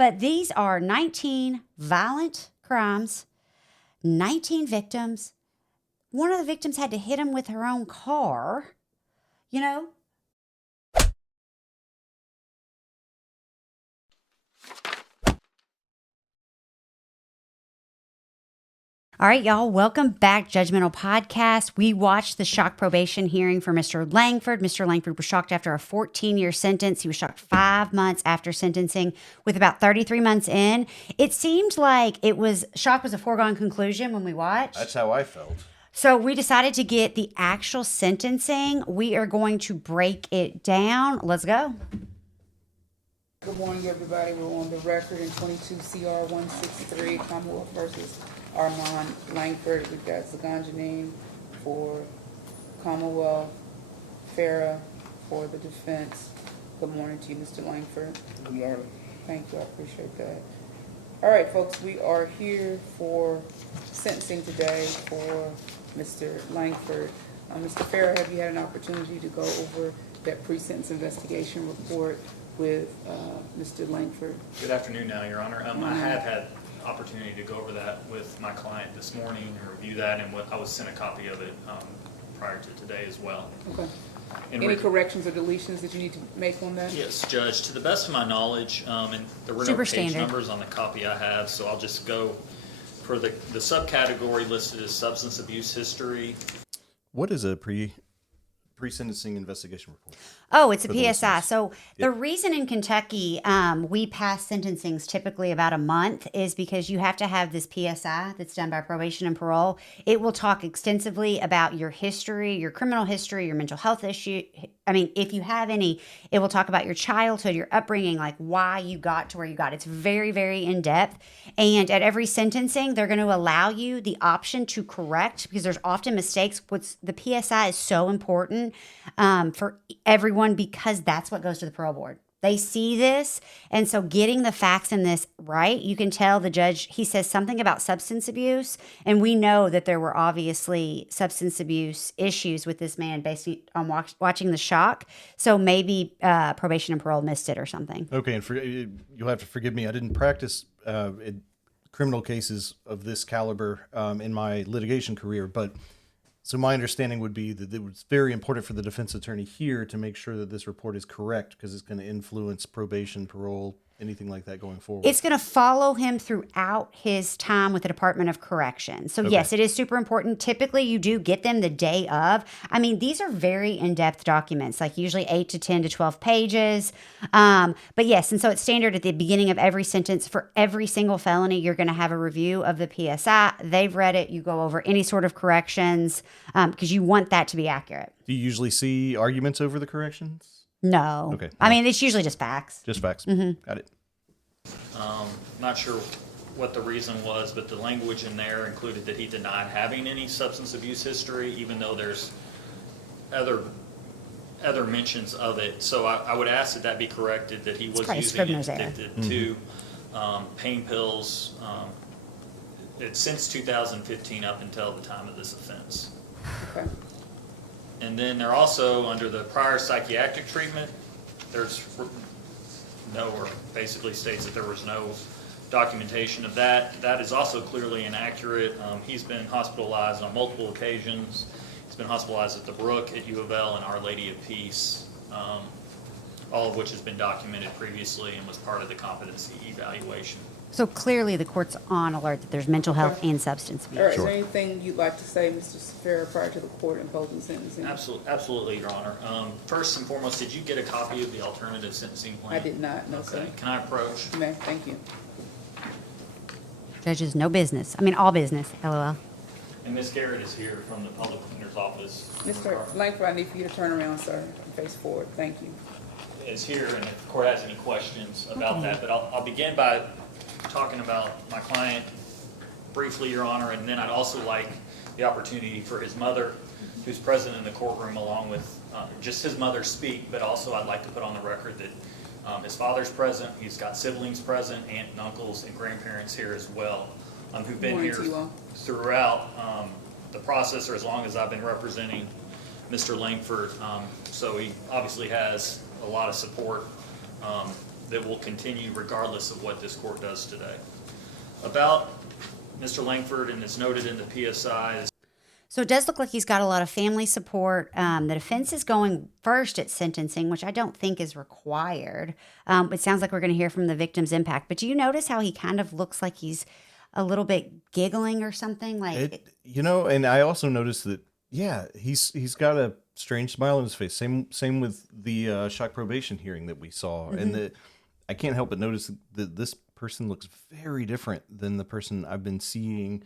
But these are 19 violent crimes, 19 victims. One of the victims had to hit him with her own car, you know? All right, y'all, welcome back, JudgeMental Podcast. We watched the shock probation hearing for Mr. Langford. Mr. Langford was shocked after a 14-year sentence. He was shocked 5 months after sentencing, with about 33 months in. It seemed like shock was a foregone conclusion when we watched. That's how I felt. So we decided to get the actual sentencing. We are going to break it down. Let's go. Good morning, everybody. We're on the record in 22 CR 163, Commonwealth versus Armond Langford. We've got Zaganjanine for Commonwealth, Farah for the defense. Good morning to you, Mr. Langford. Good morning. Thank you. I appreciate that. All right, folks, we are here for sentencing today for Mr. Langford. Mr. Farah, have you had an opportunity to go over that pre-sentence investigation report with Mr. Langford? Good afternoon now, Your Honor. I have had opportunity to go over that with my client this morning and review that, and I was sent a copy of it prior to today as well. Okay. Any corrections or deletions that you need to make on that? Yes, Judge. To the best of my knowledge, and there were no page numbers on the copy I have, so I'll just go for the subcategory listed as substance abuse history. What is a pre-sentencing investigation report? Oh, it's a PSI. So the reason in Kentucky we pass sentencings typically about a month is because you have to have this PSI that's done by probation and parole. It will talk extensively about your history, your criminal history, your mental health issue. I mean, if you have any, it will talk about your childhood, your upbringing, like why you got to where you got. It's very, very in-depth. And at every sentencing, they're going to allow you the option to correct because there's often mistakes. The PSI is so important for everyone because that's what goes to the parole board. They see this, and so getting the facts in this right, you can tell the judge, he says something about substance abuse, and we know that there were obviously substance abuse issues with this man based on watching the shock, so maybe probation and parole missed it or something. Okay, and you'll have to forgive me, I didn't practice criminal cases of this caliber in my litigation career, but so my understanding would be that it was very important for the defense attorney here to make sure that this report is correct because it's going to influence probation, parole, anything like that going forward. It's going to follow him throughout his time with the Department of Corrections. So yes, it is super important. Typically, you do get them the day of. I mean, these are very in-depth documents, like usually 8 to 10 to 12 pages. But yes, and so it's standard at the beginning of every sentence for every single felony, you're going to have a review of the PSI. They've read it. You go over any sort of corrections because you want that to be accurate. Do you usually see arguments over the corrections? No. Okay. I mean, it's usually just facts. Just facts. Mm-hmm. Got it. Not sure what the reason was, but the language in there included that he denied having any substance abuse history, even though there's other mentions of it. So I would ask that be corrected, that he was using it addicted to pain pills since 2015 up until the time of this offense. Okay. And then they're also, under the prior psychiatric treatment, basically states that there was no documentation of that. That is also clearly inaccurate. He's been hospitalized on multiple occasions. He's been hospitalized at the Brook, at U of L, and Our Lady of Peace, all of which has been documented previously and was part of the competency evaluation. So clearly the court's on alert that there's mental health and substance abuse. All right, is there anything you'd like to say, Mr. Farah, prior to the court imposing sentencing? Absolutely, Your Honor. First and foremost, did you get a copy of the alternative sentencing plan? I did not, no, sir. Okay, can I approach? You may, thank you. Judges, no business. I mean, all business, LOL. And Ms. Garrett is here from the Public Defender's Office. Mr. Langford, I need for you to turn around, sir, and face forward. Thank you. Is here, and if the court has any questions about that, but I'll begin by talking about my client briefly, Your Honor, and then I'd also like the opportunity for his mother, who's present in the courtroom, along with just his mother speak, but also I'd like to put on the record that his father's present, he's got siblings present, aunt and uncles and grandparents here as well, who've been here throughout the process, or as long as I've been representing Mr. Langford. So he obviously has a lot of support that will continue regardless of what this court does today. About Mr. Langford, and it's noted in the PSI, So it does look like he's got a lot of family support. The defense is going first at sentencing, which I don't think is required. It sounds like we're going to hear from the victim's impact. But do you notice how he kind of looks like he's a little bit giggling or something? Like, and I also noticed that, yeah, he's got a strange smile on his face. Same with the shock probation hearing that we saw. And I can't help but notice that this person looks very different than the person I've been seeing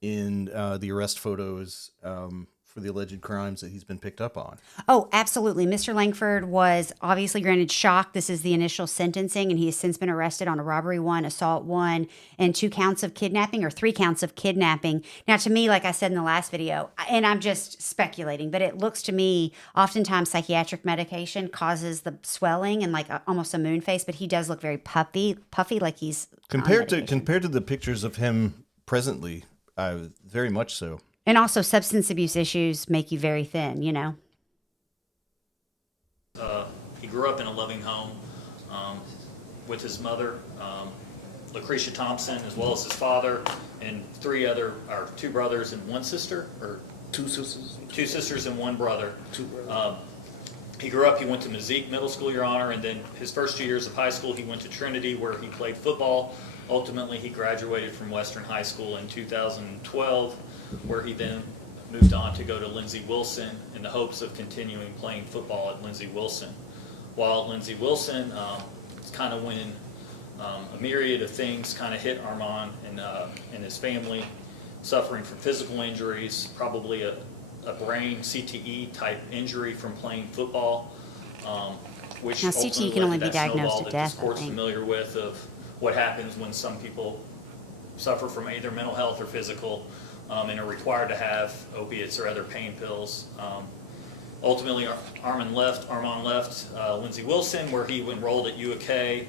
in the arrest photos for the alleged crimes that he's been picked up on. Oh, absolutely. Mr. Langford was obviously granted shock. This is the initial sentencing, and he has since been arrested on a robbery 1, assault 1, and 2 counts of kidnapping, or 3 counts of kidnapping. Now, to me, like I said in the last video, and I'm just speculating, but it looks to me, oftentimes psychiatric medication causes the swelling and like almost a moon face, but he does look very puffy, like he's compared to the pictures of him presently. Very much so. And also substance abuse issues make you very thin, you know? he grew up in a loving home with his mother, Lucretia Thompson, as well as his father, and 2 brothers and 1 sister, or 2 sisters. 2 sisters and 1 brother. 2 brothers. He grew up, he went to Mazik Middle School, Your Honor, and then his first 2 years of high school, he went to Trinity, where he played football. Ultimately, he graduated from Western High School in 2012, where he then moved on to go to Lindsey Wilson in the hopes of continuing playing football at Lindsey Wilson. While at Lindsey Wilson, it's kind of when a myriad of things kind of hit Armond and his family, suffering from physical injuries, probably a brain CTE type injury from playing football, which now CTE can only be diagnosed at death. This court's familiar with of what happens when some people suffer from either mental health or physical and are required to have opiates or other pain pills. Ultimately, Armond left Lindsey Wilson, where he enrolled at UAK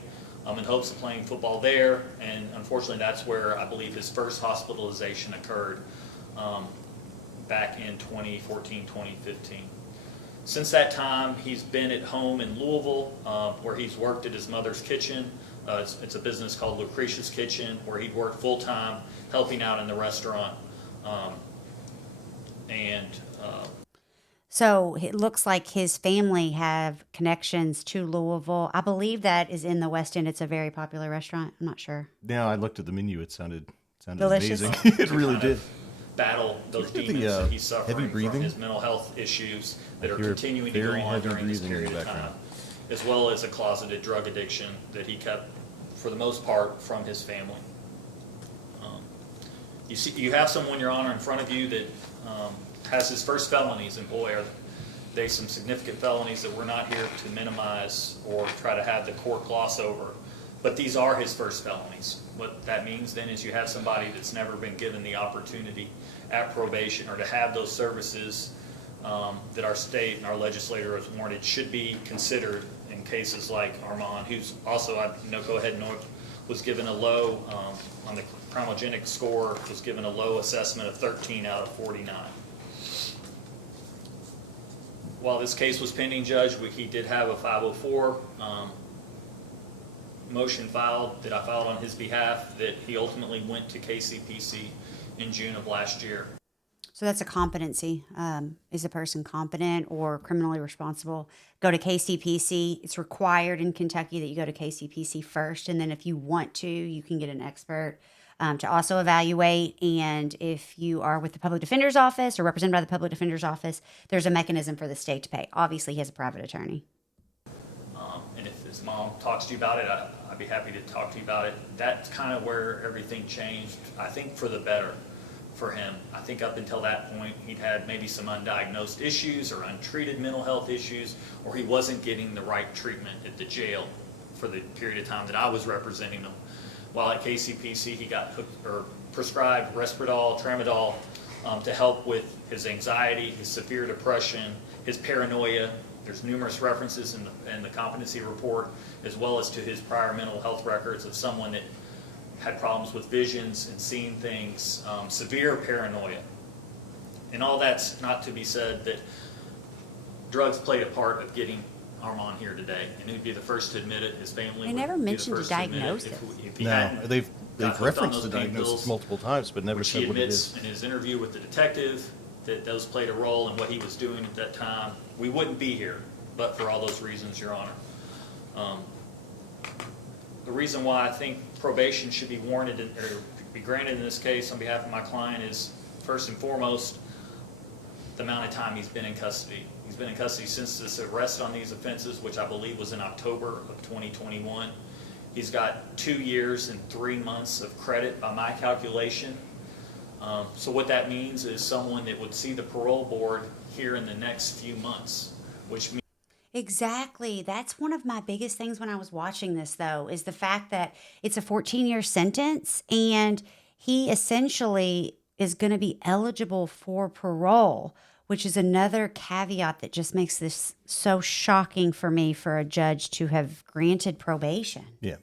in hopes of playing football there, and unfortunately that's where I believe his first hospitalization occurred back in 2014, 2015. Since that time, he's been at home in Louisville, where he's worked at his mother's kitchen. It's a business called Lucretia's Kitchen, where he worked full-time, helping out in the restaurant. So it looks like his family have connections to Louisville. I believe that is in the West End. It's a very popular restaurant. I'm not sure. Yeah, I looked at the menu. It sounded delicious. Amazing. It really did. Battle those demons that he's suffering from his mental health issues that are continuing to go on during this period of time, as well as a closeted drug addiction that he kept, for the most part, from his family. You have someone, Your Honor, in front of you that has his first felonies, and boy, are they some significant felonies that we're not here to minimize or try to have the court gloss over. But these are his first felonies. What that means then is you have somebody that's never been given the opportunity at probation or to have those services that our state and our legislature has warranted should be considered in cases like Armond, who's also, go ahead and know, was given a low, on the crimogenic score, was given a low assessment of 13 out of 49. While this case was pending, Judge, he did have a 504 motion filed that I filed on his behalf that he ultimately went to KCPC in June of last year. So that's a competency. Is the person competent or criminally responsible? Go to KCPC. It's required in Kentucky that you go to KCPC first, and then if you want to, you can get an expert to also evaluate. And if you are with the public defender's office or represented by the public defender's office, there's a mechanism for the state to pay. Obviously, he has a private attorney. And if his mom talks to you about it, I'd be happy to talk to you about it. That's kind of where everything changed, I think, for the better for him. I think up until that point, he'd had maybe some undiagnosed issues or untreated mental health issues, or he wasn't getting the right treatment at the jail for the period of time that I was representing him. While at KCPC, he got prescribed Risperdal, Tramadol to help with his anxiety, his severe depression, his paranoia. There's numerous references in the competency report, as well as to his prior mental health records of someone that had problems with visions and seeing things, severe paranoia. And all that's not to be said that drugs played a part of getting Armond here today, and he'd be the first to admit it. His family They would never be the mentioned first a to admit it diagnosis. if he No, hadn't they've got hooked on referenced those the pain diagnosis pills, multiple times, but never which he said what it admits is. in his interview with the detective that those played a role in what he was doing at that time. We wouldn't be here, but for all those reasons, Your Honor. The reason why I think probation should be warranted or be granted in this case on behalf of my client is, first and foremost, the amount of time he's been in custody. He's been in custody since this arrest on these offenses, which I believe was in October of 2021. He's got 2 years and 3 months of credit by my calculation. So what that means is someone that would see the parole board here in the next few months, which means Exactly. That's one of my biggest things when I was watching this, though, is the fact that it's a 14-year sentence and he essentially is going to be eligible for parole, which is another caveat that just makes this so shocking for me for a judge to have granted probation. Yeah.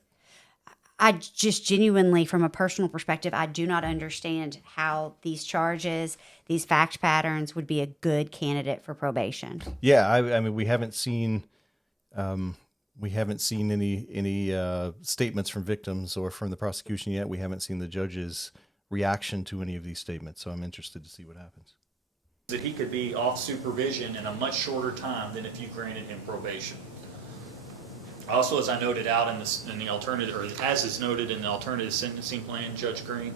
I just genuinely, from a personal perspective, I do not understand how these charges, these fact patterns would be a good candidate for probation. Yeah, I mean, we haven't seen any statements from victims or from the prosecution yet. We haven't seen the judge's reaction to any of these statements, so I'm interested to see what happens. that he could be off supervision in a much shorter time than if you granted him probation. Also, as I noted out in the alternative, or as is noted in the alternative sentencing plan, Judge Green,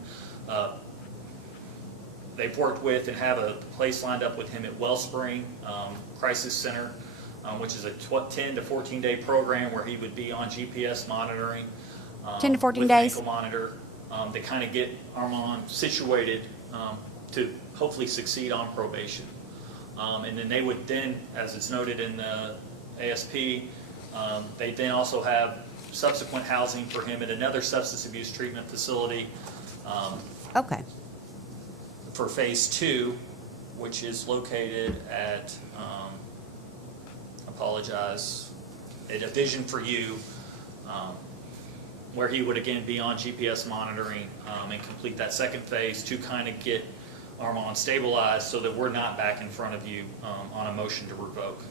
they've worked with and have a place lined up with him at Wellspring Crisis Center, which is a 10 to 14 day program where he would be on GPS monitoring. 10 to 14 with days? Ankle monitor to kind of get Armond situated to hopefully succeed on probation. And then they would then, as it's noted in the ASP, they then also have subsequent housing for him at another substance abuse treatment facility Okay. for phase 2, which is located at, at a Vision for You, where he would again be on GPS monitoring and complete that second phase to kind of get Armond stabilized so that we're not back in front of you on a motion to revoke.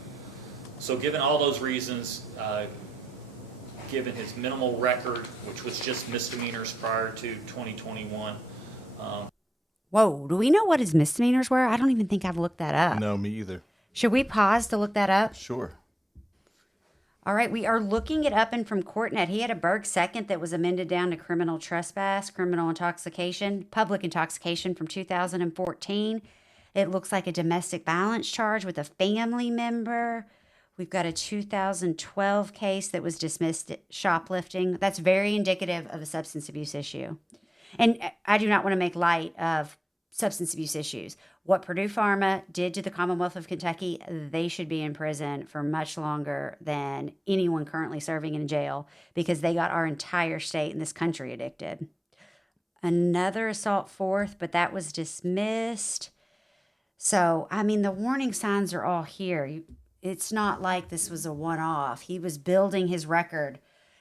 So given all those reasons, given his minimal record, which was just misdemeanors prior to 2021. Whoa, do we know what his misdemeanors were? I don't even think I've looked that up. No, me either. Should we pause to look that up? Sure. All right, we are looking it up, and from CourtNet, he had a Berg second that was amended down to criminal trespass, criminal intoxication, public intoxication from 2014. It looks like a domestic violence charge with a family member. We've got a 2012 case that was dismissed at shoplifting. That's very indicative of a substance abuse issue. And I do not want to make light of substance abuse issues. What Purdue Pharma did to the Commonwealth of Kentucky, they should be in prison for much longer than anyone currently serving in jail because they got our entire state and this country addicted. Another assault fourth, but that was dismissed. So, I mean, the warning signs are all here. It's not like this was a one-off. He was building his record.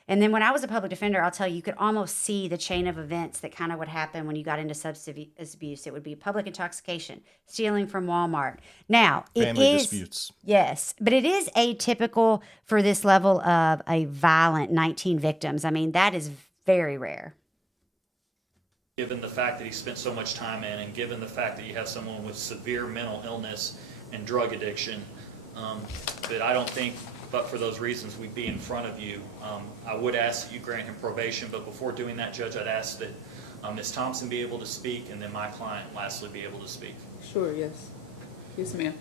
And then when I was a public defender, I'll tell you, you could almost see the chain of events that kind of would happen when you got into substance abuse. It would be public intoxication, stealing from Walmart. Now, Family disputes. Yes, but it is atypical for this level of a violent 19 victims. I mean, that is very rare. Given the fact that he spent so much time in, and given the fact that you have someone with severe mental illness and drug addiction, that I don't think, but for those reasons, we'd be in front of you. I would ask that you grant him probation, but before doing that, Judge, I'd ask that Ms. Thompson be able to speak, and then my client lastly be able to speak. Sure, yes. Yes, ma'am.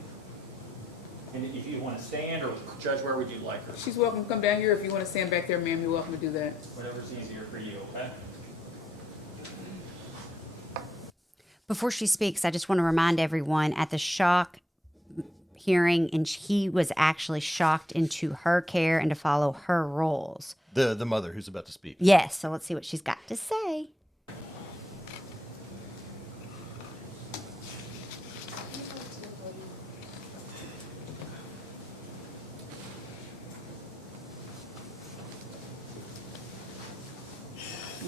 And if you want to stand, or Judge, where would you like her? She's welcome to come down here. If you want to stand back there, ma'am, you're welcome to do that. Whatever's easier for you, okay? Before she speaks, I just want to remind everyone at the shock hearing, and he was actually shocked into her care and to follow her rules. The mother who's about to speak. Yes, so let's see what she's got to say. All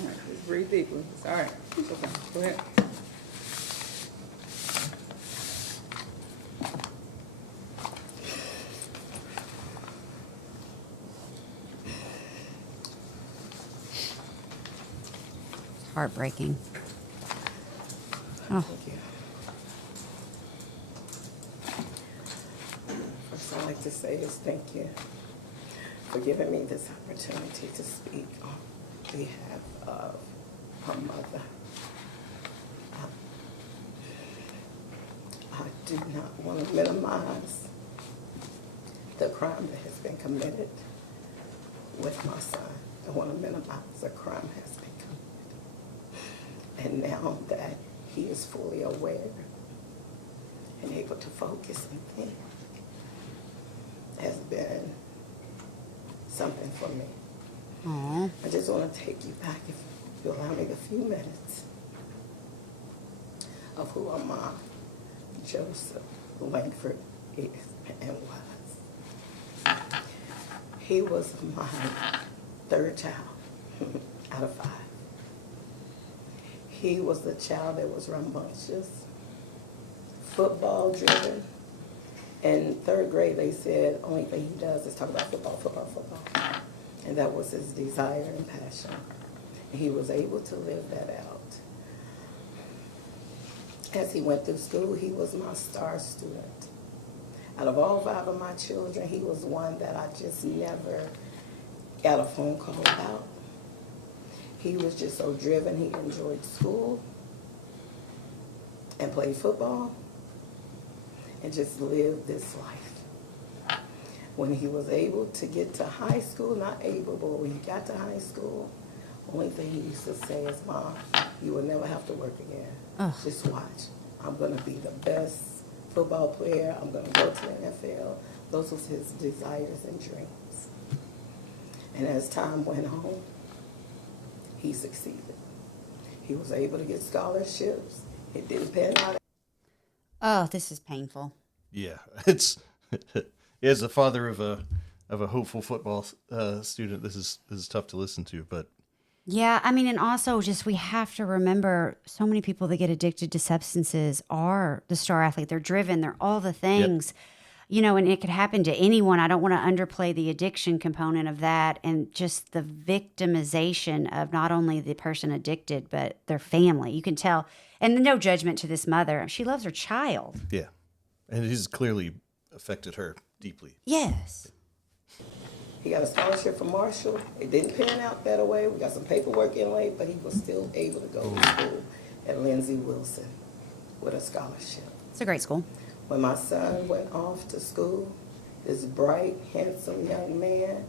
right, just breathe deeply. It's all right. It's okay. Go ahead. Heartbreaking. Oh, Thank you. First, I'd like to say is thank you for giving me this opportunity to speak on behalf of her mother. I do not want to minimize the crime that has been committed with my son. I want to minimize the crime has been committed. And now that he is fully aware and able to focus and think, has been something for me. aw. I just want to take you back, if you allow me, a few minutes of who Armond Joseph Langford is and was. He was my third child out of 5. He was the child that was rambunctious, football driven. In 3rd grade, they said only thing he does is talk about football, football, football. And that was his desire and passion. He was able to live that out. As he went through school, he was my star student. Out of all 5 of my children, he was one that I just never got a phone call about. He was just so driven. He enjoyed school and played football and just lived this life. When he was able to get to high school, not able, but when he got to high school, only thing he used to say is, Mom, you will never have to work again. Ugh. Just watch. I'm going to be the best football player. I'm going to go to the NFL. Those was his desires and dreams. And as time went on, he succeeded. He was able to get scholarships. It didn't pan out. Oh, this is painful. Yeah, it's as a father of a hopeful football student, this is tough to listen to, but Yeah, I mean, and also just we have to remember so many people that get addicted to substances are the star athlete. They're driven, they're all the things, you know, and it could happen to anyone. I don't want to underplay the addiction component of that and just the victimization of not only the person addicted, but their family. You can tell, and no judgment to this mother. She loves her child. yeah, and it has clearly affected her deeply. Yes. He got a scholarship from Marshall. It didn't pan out that way. We got some paperwork in late, but he was still able to go to school at Lindsey Wilson with a scholarship. It's a great school. When my son went off to school, this bright, handsome young man,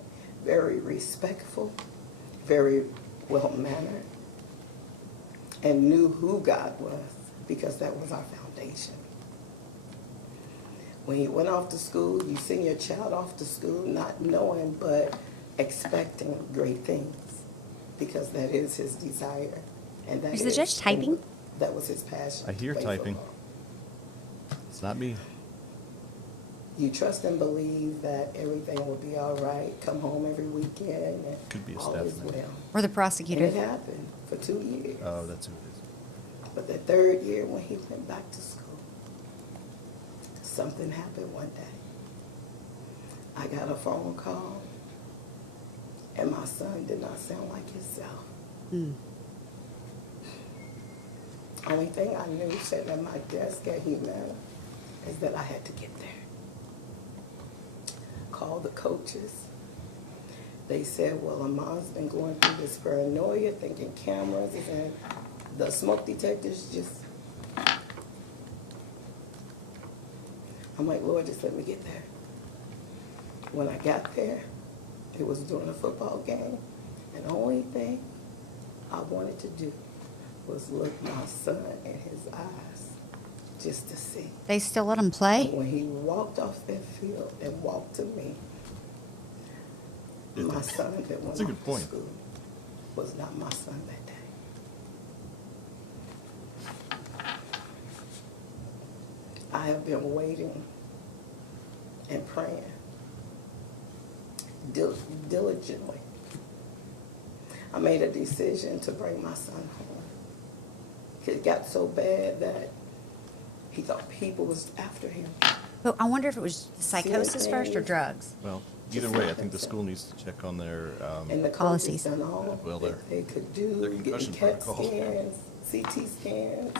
very respectful, very well-mannered, and knew who God was because that was our foundation. When he went off to school, you send your child off to school not knowing but expecting great things because that is his desire. And that Is the judge typing? That was his passion. I hear play typing. football. It's not me. You trust and believe that everything will be all right, come home every weekend, and Could be a all staff is member. well. Or the And prosecutor. it happened for 2 years. Oh, that's who it is. But the 3rd year when he went back to school, something happened one day. I got a phone call, and my son did not sound like himself. Mm. Only thing I knew sitting at my desk at Humana is that I had to get there. Called the coaches. They said, well, Armand's been going through this paranoia, thinking cameras, and the smoke detectors just... I'm like, Lord, just let me get there. When I got there, it was during a football game, and the only thing I wanted to do was look my son in his eyes just to see. They still let him play? And when he walked off that field and walked to me, Yeah, my son that went that's a good off to point. school was not my son that day. I have been waiting and praying diligently. I made a decision to bring my son home. It got so bad that he thought people was after him. But I wonder if it was psychosis Seeing first or things. drugs. Well, Either way, I think the school needs to check on their, And the Policies. coaches done all Well, that they could their do, getting concussion CAT protocol. scans, CT scans,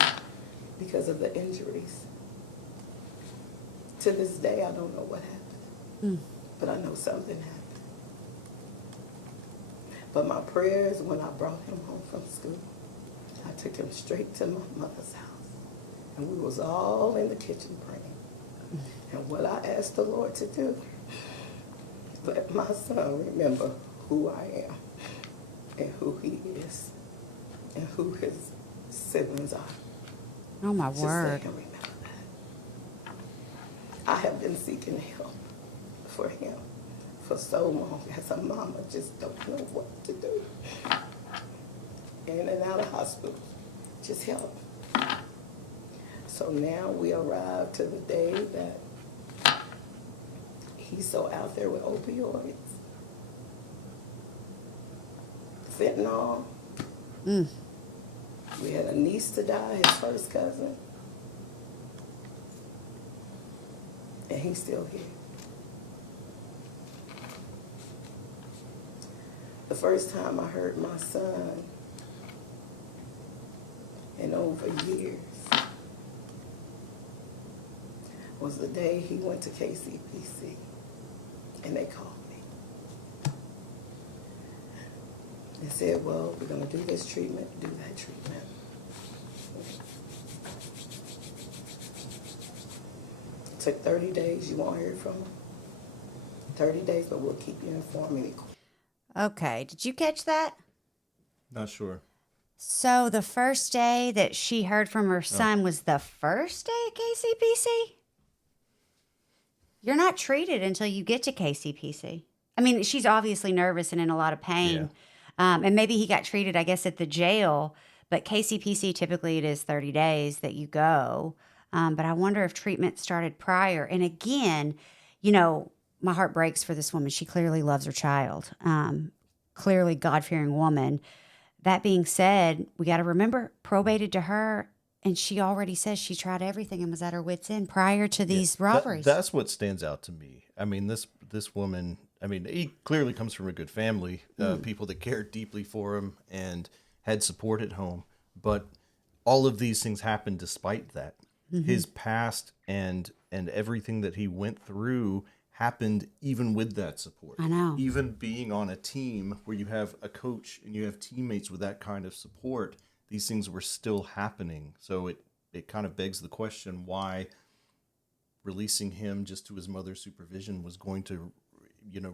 because of the injuries. To this day, I don't know what happened, but I know something happened. But my prayers, when I brought him home from school, I took him straight to my mother's house, and we was all in the kitchen praying. And what I asked the Lord to do, let my son remember who I am and who he is and who his siblings are. Oh, my Just word. let him remember that. I have been seeking help for him for so long as a mama just don't know what to do. In and out of hospitals, just help. So now we arrived to the day that he's so out there with opioids, fentanyl. We had a niece to die, his first cousin, and he's still here. The first time I heard my son in over years was the day he went to KCPC, and they called me. They said, well, we're gonna do this treatment, do that treatment. It took 30 days, you won't hear from him. 30 days, but we'll keep you informed. Okay, did you catch that? not sure. So the first day that she heard from her son was the first day at KCPC? You're not treated until you get to KCPC. I mean, she's obviously nervous and in a lot of pain. And maybe he got treated, I guess, at the jail. But KCPC, typically it is 30 days that you go. But I wonder if treatment started prior. And again, you know, my heart breaks for this woman. She clearly loves her child. Clearly God-fearing woman. That being said, we got to remember, probated to her, and she already says she tried everything and was at her wits' end prior to these robberies. That's what stands out to me. I mean, this woman, I mean, he clearly comes from a good family, people that cared deeply for him and had support at home. But all of these things happened despite that. His past and everything that he went through happened even with that support. I know. Even being on a team where you have a coach and you have teammates with that kind of support, these things were still happening. So it kind of begs the question why releasing him just to his mother's supervision was going to,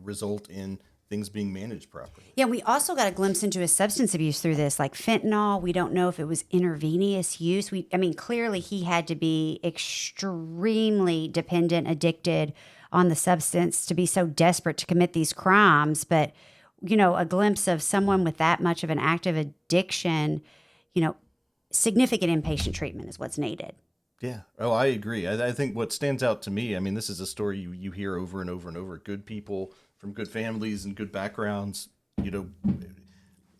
result in things being managed properly. Yeah, we also got a glimpse into his substance abuse through this, like fentanyl. We don't know if it was intravenous use. Clearly he had to be extremely dependent, addicted on the substance to be so desperate to commit these crimes. But, a glimpse of someone with that much of an active addiction, significant inpatient treatment is what's needed. Yeah. Oh, I agree. I think what stands out to me, this is a story you hear over and over and over. Good people from good families and good backgrounds,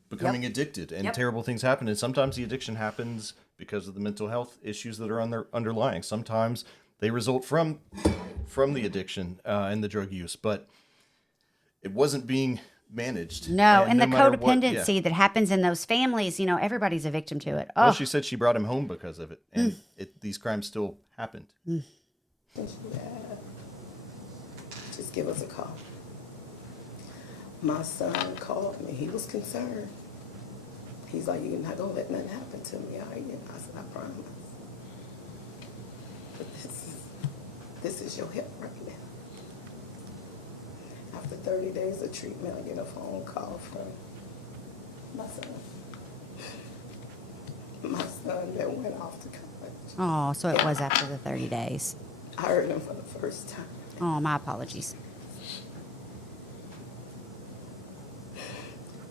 becoming addicted and terrible things happen. And sometimes the addiction happens because of the mental health issues that are underlying. Sometimes they result from the addiction and the drug use, but it wasn't being managed. No, and the matter what- codependency that happens in those families, everybody's a victim to it. Oh, Well, she said she brought him home because of it, and these crimes still happened. Yeah. Just give us a call. My son called me. He was concerned. He's like, you're not going to let nothing happen to me, are you? I said, I promise. But this is your help right now. After 30 days of treatment, I get a phone call from my son. My son that went off to college. oh, so it was after the 30 days. I heard him for the first time. Oh, my apologies.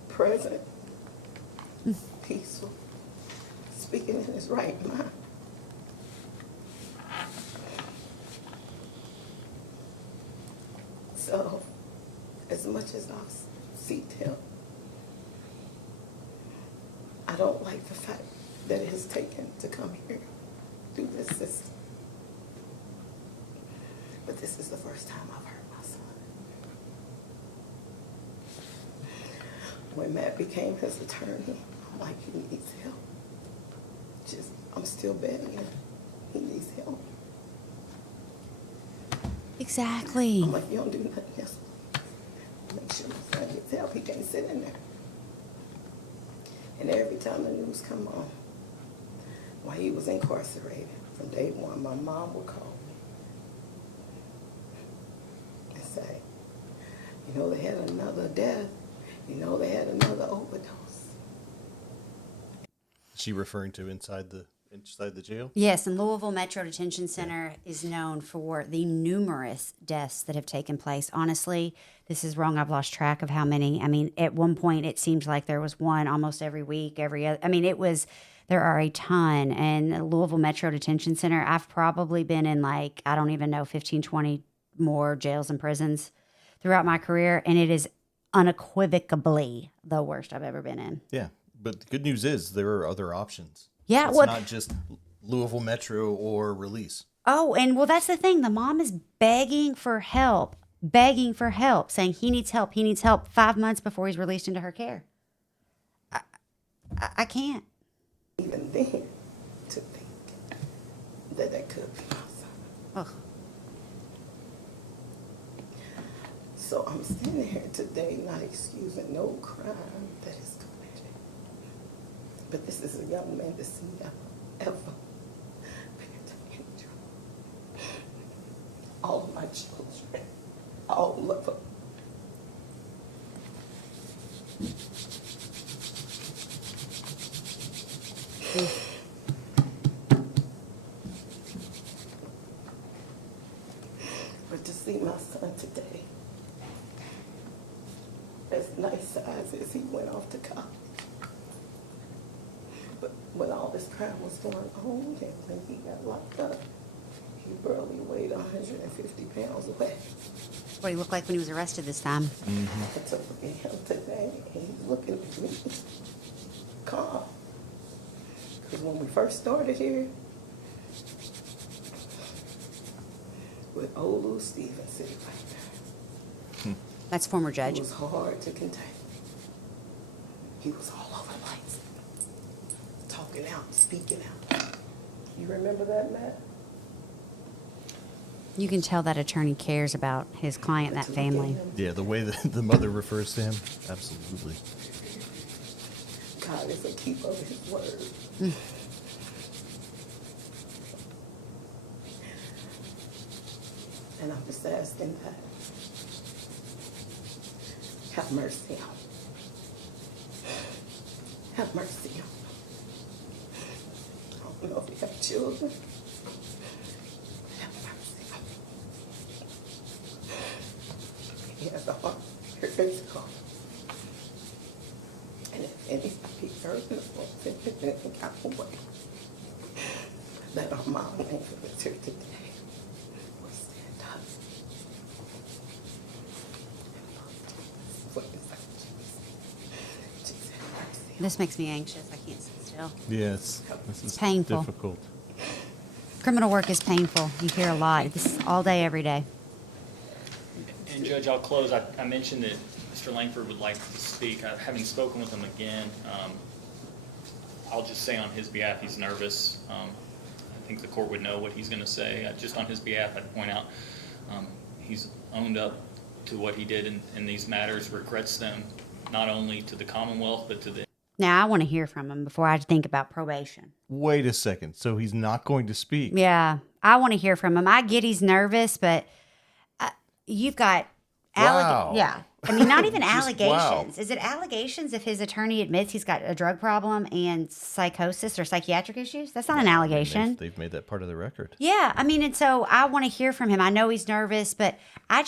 Present, peaceful, speaking in his right mind. So, as much as I've seeked him, I don't like the fact that it has taken to come here through this system. But this is the first time I've heard my son. when Matt became his attorney, I'm like, he needs help. I'm still betting him. He needs help. Exactly. I'm like, you don't do nothing else. Make sure my son gets help. He can't sit in there. And every time the news come on, while he was incarcerated, from day one, my mom would call me and say, you know, they had another death. You know, they had another overdose. Is she referring to inside the jail? Yes, and Louisville Metro Detention Center is known for the numerous deaths that have taken place. Honestly, this is wrong. I've lost track of how many. I mean, at one point, it seems like there was one almost every week, every other. I mean, there are a ton. And the Louisville Metro Detention Center, I've probably been in like, I don't even know, 15, 20 more jails and prisons throughout my career. And it is unequivocally the worst I've ever been in. Yeah, but the good news is there are other options. Yeah, It's well, not just Louisville Metro or release. oh, and well, that's the thing. The mom is begging for help, saying he needs help 5 months before he's released into her care. I can't. Even then, to think that could be my son. Ugh. So I'm standing here today not excusing no crime that is committed. But this is a young man that's never, ever been into any trouble. All of my children, all of them. But to see my son today, as nice eyes as he went off to college. But when all this crime was going on and when he got locked up, he barely weighed 150 pounds away. That's what he looked like when he was arrested this time. I took him today and he's looking at me calm. Because when we first started here, with old Lou Stevens sitting right there. That's former It judge. was hard to contain. He was all over the place. Talking out, speaking out. You remember that, Matt? You can tell that attorney cares about his client and that family. Yeah, the way that the mother refers to him, absolutely. God is a keeper of his word. And I'm just asking that. Have mercy on him. Have mercy on him. I don't know if you have children. Have mercy on him. He has a heart. Here is a heart. And if anybody hurt him or anything got away, that Armond Langford is here today. We stand up. This makes me anxious. I can't sit still. Yes, this is painful. difficult. Criminal work is painful. You hear a lot. This is all day, every day. And Judge, I'll close. I mentioned that Mr. Langford would like to speak. Having spoken with him again, I'll just say on his behalf, he's nervous. I think the court would know what he's going to say. Just on his behalf, I'd point out he's owned up to what he did in these matters, regrets them, not only to the Commonwealth, but to the... Now, I want to hear from him before I think about probation. Wait a second. So he's not going to speak? Yeah, I want to hear from him. I get he's nervous, but you've got... Wow. Yeah. I mean, not even Just allegations. wow. Is it allegations if his attorney admits he's got a drug problem and psychosis or psychiatric issues? That's not an allegation. They've made that part of the record. Yeah, I mean, and so I want to hear from him. I know he's nervous, but I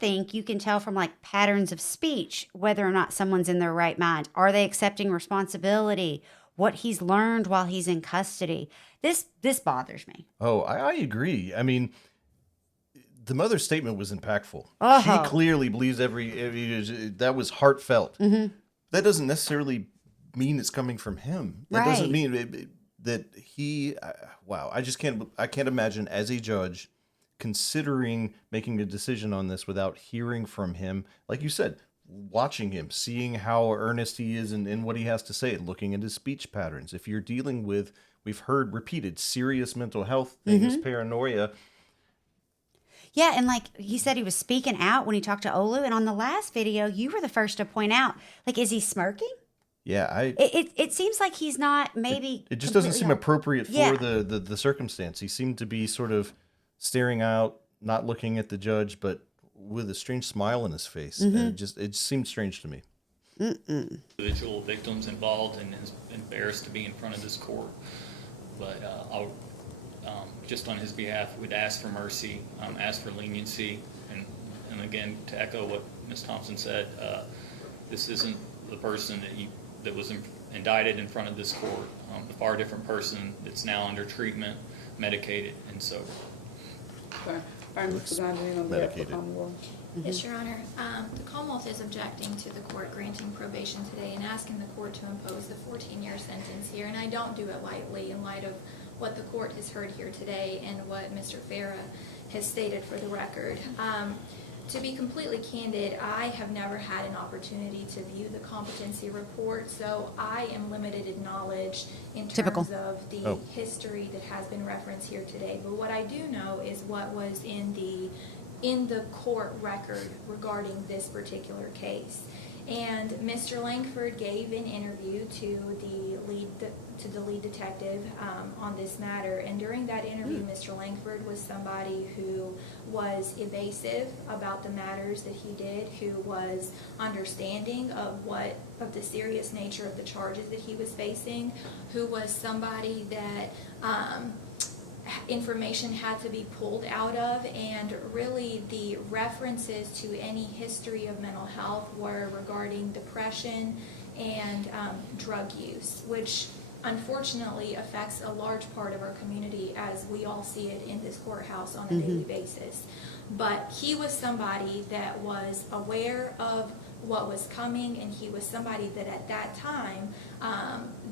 think you can tell from like patterns of speech whether or not someone's in their right mind. Are they accepting responsibility? What he's learned while he's in custody. This bothers me. Oh, I agree. I mean, the mother's statement was impactful. Oh. She clearly believes that was heartfelt. Mm-hmm. That doesn't necessarily mean it's coming from him. That doesn't Right. mean that he. Wow, I can't imagine as a judge considering making a decision on this without hearing from him. Like you said, watching him, seeing how earnest he is in what he has to say, looking at his speech patterns. If you're dealing with, we've heard repeated, serious mental health things, paranoia. Yeah, and like he said, he was speaking out when he talked to Olu. And on the last video, you were the first to point out, like, is he smirking? Yeah, It seems like he's not maybe. it just doesn't seem appropriate for Yeah. the circumstance. He seemed to be sort of staring out, not looking at the judge, but with a strange smile on his face. And it seemed strange to me. Individual victims involved and is embarrassed to be in front of this court. But I'll, just on his behalf, would ask for mercy, ask for leniency, and again, to echo what Ms. Thompson said, this isn't the person that was indicted in front of this court, a far different person that's now under treatment, medicated, and sober. Okay. All right, Mr. Gondine, on behalf of the Medicated. Commonwealth. Yes, Your Honor. The Commonwealth is objecting to the court granting probation today and asking the court to impose the 14-year sentence here. And I don't do it lightly in light of what the court has heard here today and what Mr. Farah has stated for the record. To be completely candid, I have never had an opportunity to view the competency report, so I am limited in knowledge in Typical. terms of the history that has been referenced here today. But what I do know is what was in the court record regarding this particular case. And Mr. Langford gave an interview to the lead detective on this matter. And during that interview, Mr. Langford was somebody who was evasive about the matters that he did, who was understanding of the serious nature of the charges that he was facing, who was somebody that information had to be pulled out of, and really the references to any history of mental health were regarding depression and drug use, which unfortunately affects a large part of our community as we all see it in this courthouse on a daily basis. But he was somebody that was aware of what was coming, and he was somebody that at that time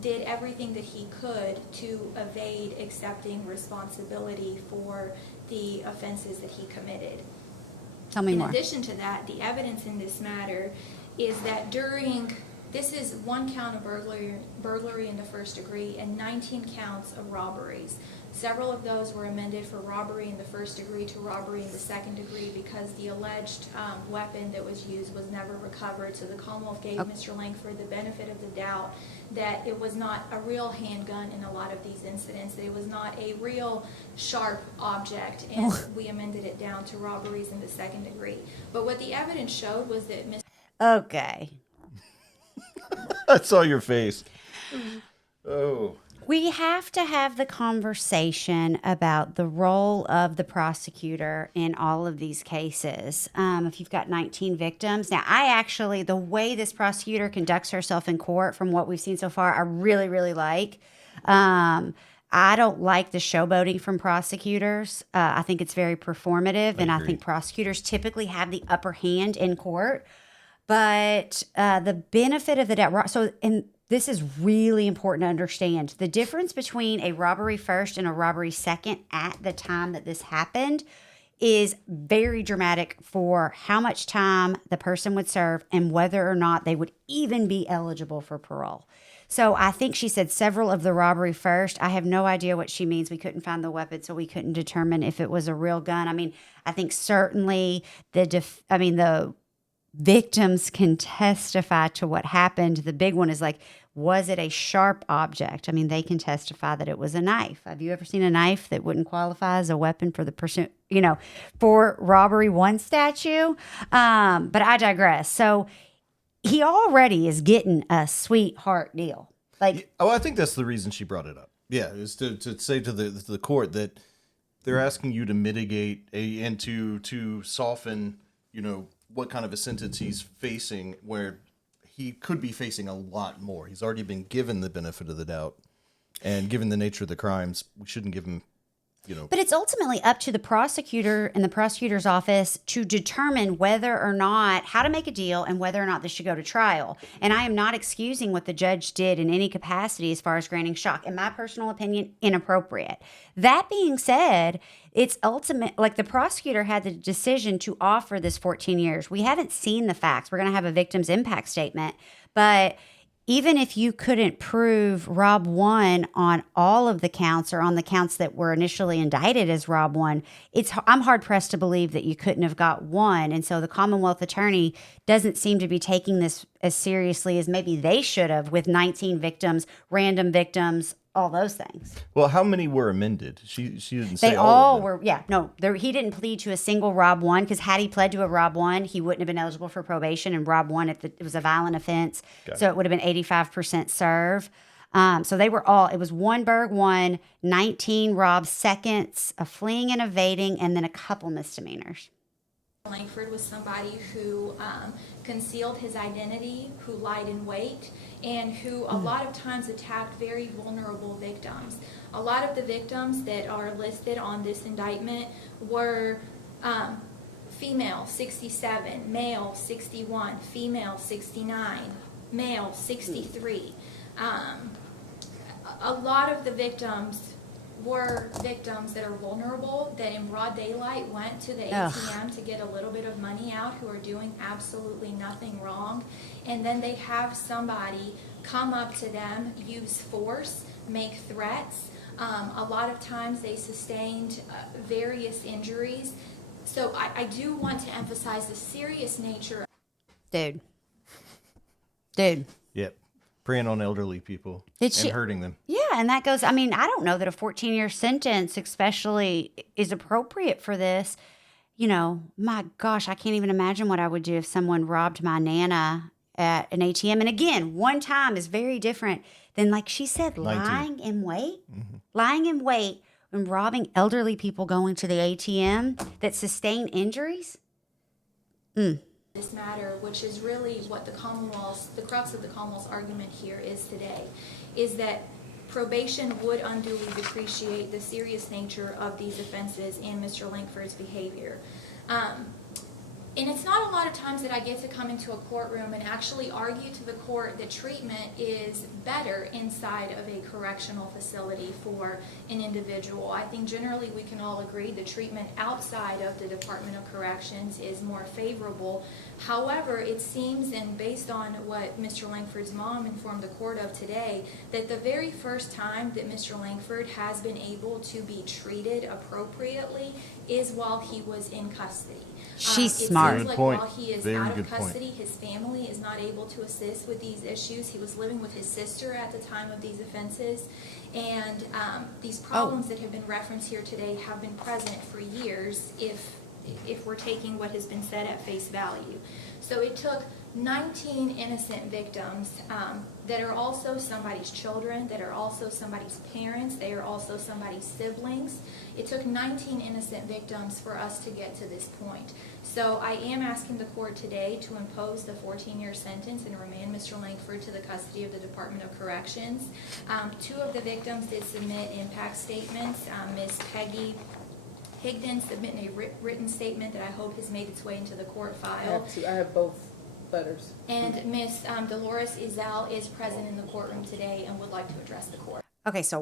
did everything that he could to evade accepting responsibility for the offenses that he committed. Tell me In more. addition to that, the evidence in this matter is that this is 1 count of burglary in the first degree and 19 counts of robberies. Several of those were amended for robbery in the first degree to robbery in the second degree because the alleged weapon that was used was never recovered. So the Commonwealth gave Mr. Langford the benefit of the doubt that it was not a real handgun in a lot of these incidents, that it was not a real sharp object, and we amended it down to robberies in the second degree. But what the evidence showed was that Mr. Okay. I saw your face. Oh. We have to have the conversation about the role of the prosecutor in all of these cases. If you've got 19 victims. Now, the way this prosecutor conducts herself in court from what we've seen so far, I really, really like. I don't like the showboating from prosecutors. I think it's very performative, and I think prosecutors typically have the upper hand in court. But the benefit of the doubt, and this is really important to understand. The difference between a robbery first and a robbery second at the time that this happened is very dramatic for how much time the person would serve and whether or not they would even be eligible for parole. So I think she said several of the robbery first. I have no idea what she means. We couldn't find the weapon, so we couldn't determine if it was a real gun. I mean, I think certainly the victims can testify to what happened. The big one is like, was it a sharp object? I mean, they can testify that it was a knife. Have you ever seen a knife that wouldn't qualify as a weapon for the person, for robbery one statute? But I digress. So he already is getting a sweetheart deal. I think that's the reason she brought it up. Yeah, is to say to the court that they're asking you to mitigate and to soften, what kind of a sentence he's facing, where he could be facing a lot more. He's already been given the benefit of the doubt, and given the nature of the crimes, we shouldn't give him But it's ultimately up to the prosecutor and the prosecutor's office to determine whether or not, how to make a deal and whether or not this should go to trial. And I am not excusing what the judge did in any capacity as far as granting shock. In my personal opinion, inappropriate. That being said, it's ultimate, like the prosecutor had the decision to offer this 14 years. We haven't seen the facts. We're going to have a victim's impact statement. But even if you couldn't prove Rob 1 on all of the counts or on the counts that were initially indicted as Rob 1, I'm hard-pressed to believe that you couldn't have got 1. And so the Commonwealth attorney doesn't seem to be taking this as seriously as maybe they should have with 19 victims, random victims, all those things. Well, how many were amended? She didn't say They all all of them. were, yeah, no, he didn't plead to a single Rob 1 because had he pled to a Rob 1, he wouldn't have been eligible for probation. And Rob 1, it was a violent offense, so it would have been 85% serve. So they were all, it was 1 Berg 1, 19 Rob seconds, a fleeing and evading, and then a couple misdemeanors. Langford was somebody who concealed his identity, who lied in wait, and who a lot of times attacked very vulnerable victims. A lot of the victims that are listed on this indictment were female 67, male 61, female 69, male 63. A lot of the victims were victims that are vulnerable, that in broad daylight went to the ATM to get a little bit of money out, who are doing absolutely nothing wrong. And then they have somebody come up to them, use force, make threats. A lot of times they sustained various injuries. So I do want to emphasize the serious nature. Dude. Yep. Preying on elderly people and hurting them. Yeah, and that goes, I mean, I don't know that a 14-year sentence especially is appropriate for this. You know, my gosh, I can't even imagine what I would do if someone robbed my Nana at an ATM. And again, one time is very different than, like she said, 19. lying in wait. Mm-hmm. Lying in wait and robbing elderly people going to the ATM that sustain injuries. This matter, which is really what the crux of the Commonwealth's argument here is today, is that probation would unduly depreciate the serious nature of these offenses and Mr. Langford's behavior. And it's not a lot of times that I get to come into a courtroom and actually argue to the court that treatment is better inside of a correctional facility for an individual. I think generally we can all agree the treatment outside of the Department of Corrections is more favorable. However, it seems, and based on what Mr. Langford's mom informed the court of today, that the very first time that Mr. Langford has been able to be treated appropriately is while he was in custody. She's smart. It seems like Good point. while he is Very out of good point. custody, his family is not able to assist with these issues. He was living with his sister at the time of these offenses. And these problems that have been referenced here today have been present for years if we're taking what has been said at face value. So it took 19 innocent victims that are also somebody's children, that are also somebody's parents, they are also somebody's siblings. It took 19 innocent victims for us to get to this point. So I am asking the court today to impose the 14-year sentence and remand Mr. Langford to the custody of the Department of Corrections. 2 of the victims did submit impact statements. Ms. Peggy Higdon submitting a written statement that I hope has made its way into the court file. I have both letters. And Ms. Dolores Izal is present in the courtroom today and would like to address the court. Okay, so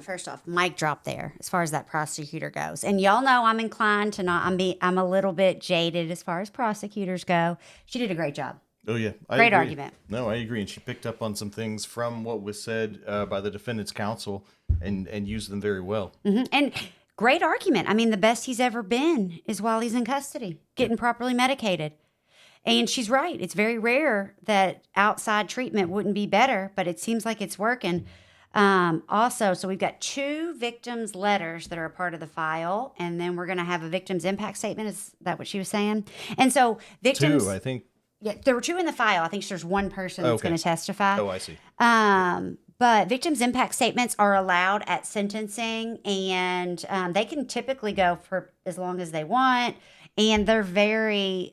first off, mic drop there as far as that prosecutor goes. And y'all know I'm inclined to I'm a little bit jaded as far as prosecutors go. She did a great job. Oh, yeah. Great argument. No, I agree. And she picked up on some things from what was said by the defendant's counsel and used them very well. Mm-hmm. And great argument. I mean, the best he's ever been is while he's in custody, getting properly medicated. And she's right. It's very rare that outside treatment wouldn't be better, but it seems like it's working. Also, so we've got 2 victims' letters that are a part of the file, and then we're going to have a victim's impact statement. Is that what she was saying? And so victims... 2, I think. Yeah, there were 2 in the file. I think there's 1 person that's going to testify. Oh, I see. But victims' impact statements are allowed at sentencing, and they can typically go for as long as they want, and they're very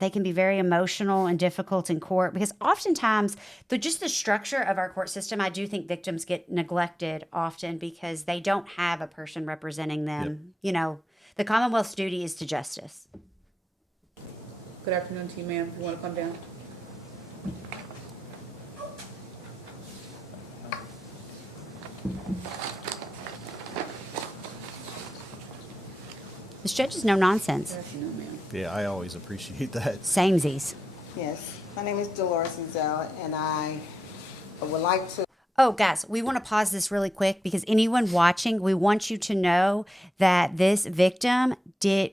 They can be very emotional and difficult in court because oftentimes just the structure of our court system, I do think victims get neglected often because they don't have a person representing them. You know, the Commonwealth's duty is to justice. Good afternoon to you, ma'am. You want to come down? This judge is no nonsense. Good afternoon, ma'am. Yeah, I always appreciate that. Samesies. Yes, my name is Dolores Zell, and I would like to. Oh, guys, we want to pause this really quick because anyone watching, we want you to know that this victim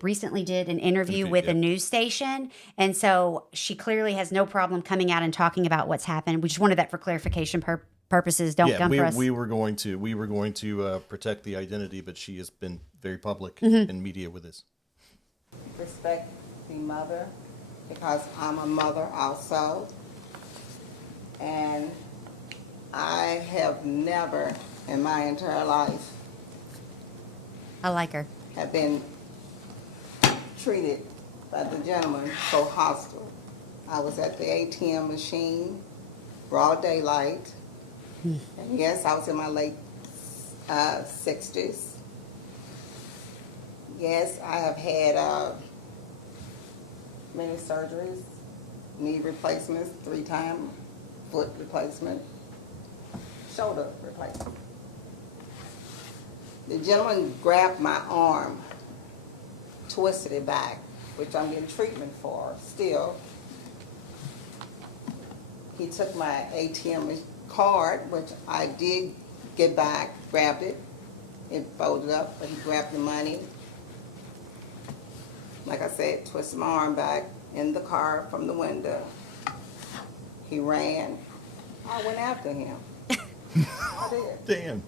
recently did an interview with a news station. And so she clearly has no problem coming out and talking about what's happened. We just wanted that for clarification purposes. Don't come for us. we were going to protect the identity, but she has been very public in media with this. Respect the mother because I'm a mother also, and I have never in my entire life I like her. have been treated by the gentleman so hostile. I was at the ATM machine, broad daylight, and yes, I was in my late 60s. Yes, I have had many surgeries, knee replacements 3 times, foot replacement, shoulder replacement. The gentleman grabbed my arm, twisted it back, which I'm getting treatment for still. He took my ATM card, which I did get back, grabbed it. It folded up, but he grabbed the money. Like I said, twisted my arm back in the car from the window. He ran. I went after him. I did. Damn.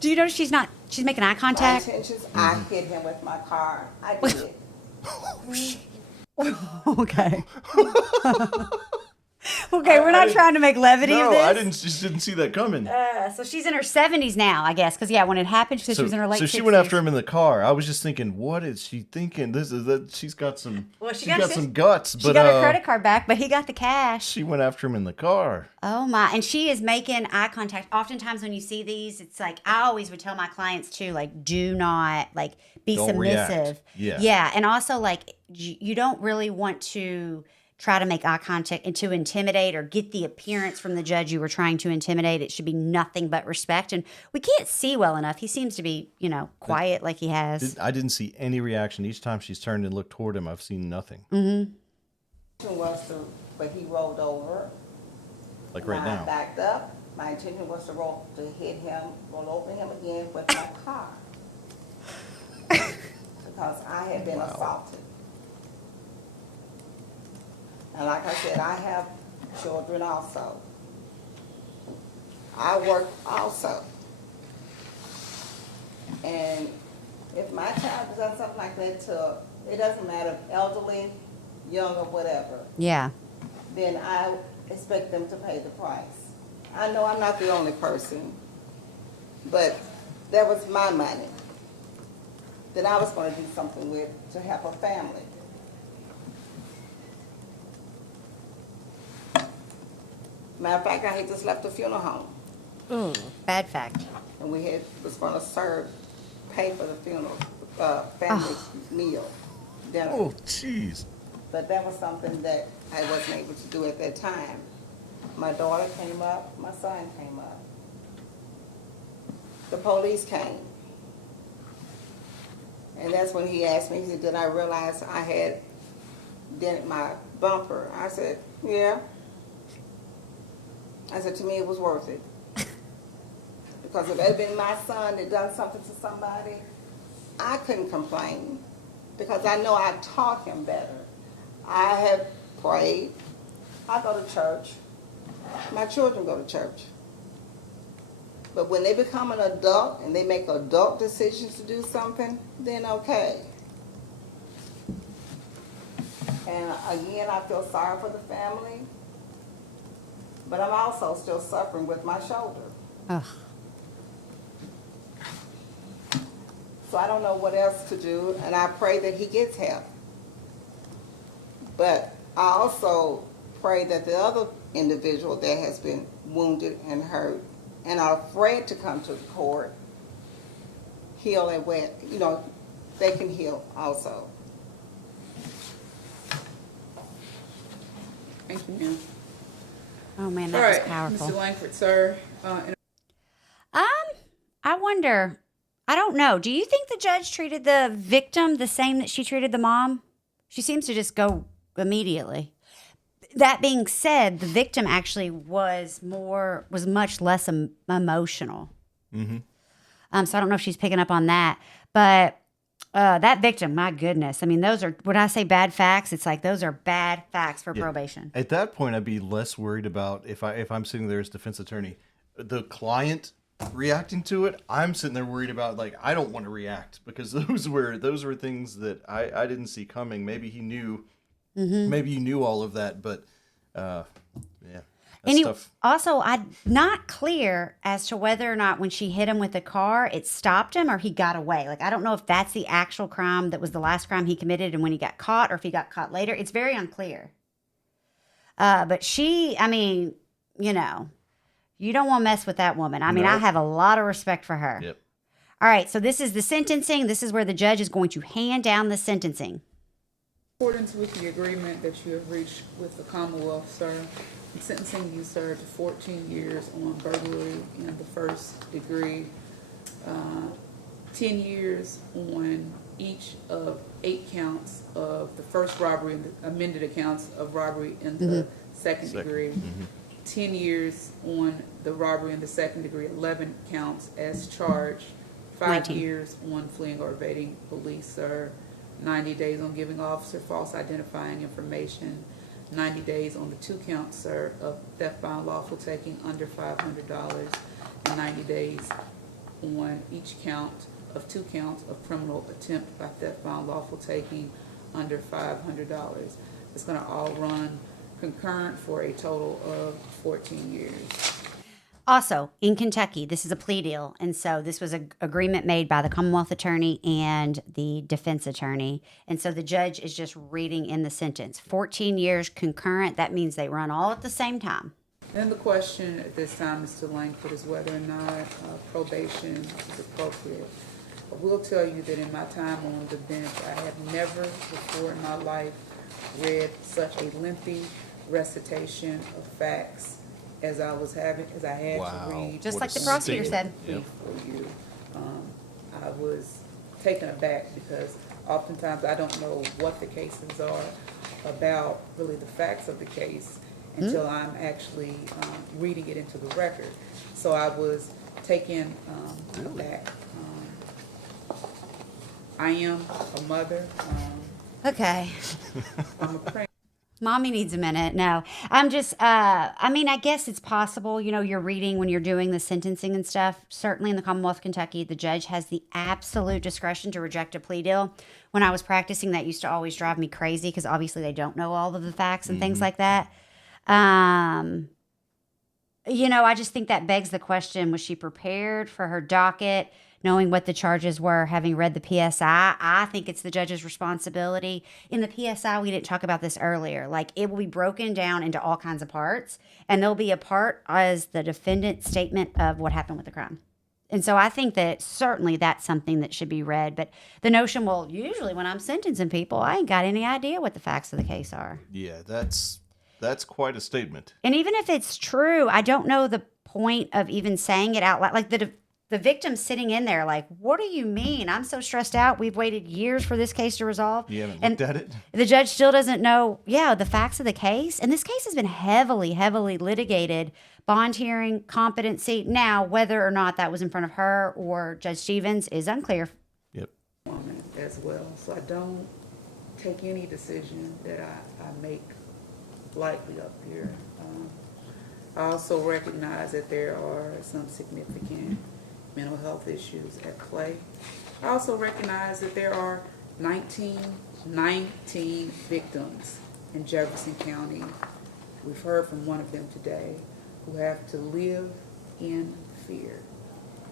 Do you notice she's making eye My contact? intentions, I hit him with my car. I did. Okay. Okay, we're not trying to make levity of No, this. I just didn't see that coming. So she's in her 70s now, I guess, because when it happened, she was in her late 60s. So she went after him in the car. I was just thinking, what is she thinking? This is that she's got some. Well, she's got some guts, but She got her credit card back, but he got the cash. she went after him in the car. Oh my! And she is making eye contact. Oftentimes, when you see these, it's like I always would tell my clients too, like, do not be Don't submissive. react. Yeah. Yeah, and also you don't really want to try to make eye contact and to intimidate or get the appearance from the judge you were trying to intimidate. It should be nothing but respect. And we can't see well enough. He seems to be, quiet like he has. I didn't see any reaction each time she's turned and looked toward him. I've seen nothing. But he rolled over. Like right I now. backed up. My intention was to roll over him again with my car. Because I had been assaulted. And like I said, I have children also. I work also. And if my child has done something like that it doesn't matter if elderly, young, or whatever, Yeah. then I expect them to pay the price. I know I'm not the only person, but that was my money that I was going to do something with to help a family. Matter of fact, I had just left the funeral home, Bad fact. and we was going to pay for the funeral, family's meal, dinner. Oh, jeez. But that was something that I wasn't able to do at that time. My daughter came up, my son came up. The police came. And that's when he asked me, he said, did I realize I had dented my bumper? I said, yeah. I said, to me, it was worth it. Because if it had been my son that done something to somebody, I couldn't complain. Because I know I taught him better. I have prayed. I go to church. My children go to church. But when they become an adult and they make adult decisions to do something, then okay. And again, I feel sorry for the family. But I'm also still suffering with my shoulder. Ugh. So I don't know what else to do, and I pray that he gets help. But I also pray that the other individual that has been wounded and hurt and are afraid to come to the court heal and when, they can heal also. Thank you, ma'am. Oh man, All that was right, powerful. Mr. Langford, sir. I wonder. I don't know. Do you think the judge treated the victim the same that she treated the mom? She seems to just go immediately. That being said, the victim actually was much less emotional. Mm-hmm. So I don't know if she's picking up on that, but that victim, my goodness. I mean, those are, when I say bad facts, it's like those are bad facts for probation. At that point, I'd be less worried about if I'm sitting there as defense attorney, the client reacting to it. I'm sitting there worried about, like, I don't want to react because those were things that I didn't see coming. Maybe he knew, maybe he knew all of that, but yeah. That's tough. Also, I'm not clear as to whether or not when she hit him with the car, it stopped him or he got away. Like, I don't know if that's the actual crime that was the last crime he committed and when he got caught, or if he got caught later. It's very unclear. But she, I mean, you don't want to mess with that woman. I mean, I have a lot of respect for her. Yep. All right, so this is the sentencing. This is where the judge is going to hand down the sentencing. In accordance with the agreement that you have reached with the Commonwealth, sir, I'm sentencing you, sir, to 14 years on burglary in the first degree, 10 years on each of 8 counts of the first robbery and the amended accounts of robbery in the second degree, 10 years on the robbery in the second degree, 11 counts as charged, 5 19. years on fleeing or evading police, sir, 90 days on giving officer false identifying information, 90 days on the 2 counts, sir, of theft by unlawful taking under $500, and 90 days on each count of 2 counts of criminal attempt by theft by unlawful taking under $500. It's going to all run concurrent for a total of 14 years. Also, in Kentucky, this is a plea deal. And so this was an agreement made by the Commonwealth attorney and the defense attorney. And so the judge is just reading in the sentence. 14 years concurrent, that means they run all at the same time. And the question at this time, Mr. Langford, is whether or not probation is appropriate. I will tell you that in my time on the bench, I have never before in my life read such a lengthy recitation of facts as I had Wow. to read. Just What like a the prosecutor said. Yep. For you. I was taken aback because oftentimes I don't know what the cases are about, really the facts of the case, until I'm actually reading it into the record. So I was taken aback. I am a mother. Okay. I'm a parent. Mommy needs a minute. No, I'm just, I mean, I guess it's possible, you're reading when you're doing the sentencing and stuff. Certainly in the Commonwealth of Kentucky, the judge has the absolute discretion to reject a plea deal. When I was practicing, that used to always drive me crazy because obviously they don't know all of the facts and things like that. I just think that begs the question, was she prepared for her docket? Knowing what the charges were, having read the PSI, I think it's the judge's responsibility. In the PSI, we didn't talk about this earlier. Like, it will be broken down into all kinds of parts, and there'll be a part as the defendant's statement of what happened with the crime. And so I think that certainly that's something that should be read. But the notion, well, usually when I'm sentencing people, I ain't got any idea what the facts of the case are. Yeah, that's quite a statement. And even if it's true, I don't know the point of even saying it out loud. Like, the victim's sitting in there like, what do you mean? I'm so stressed out. We've waited years for this case to resolve. You haven't looked at it? The judge still doesn't know, the facts of the case. And this case has been heavily, heavily litigated. Bond hearing, competency. Now, whether or not that was in front of her or Judge Stevens is unclear. Yep. Woman as well. So I don't take any decision that I make lightly up here. I also recognize that there are some significant mental health issues at play. I also recognize that there are 19 victims in Jefferson County. We've heard from one of them today who have to live in fear.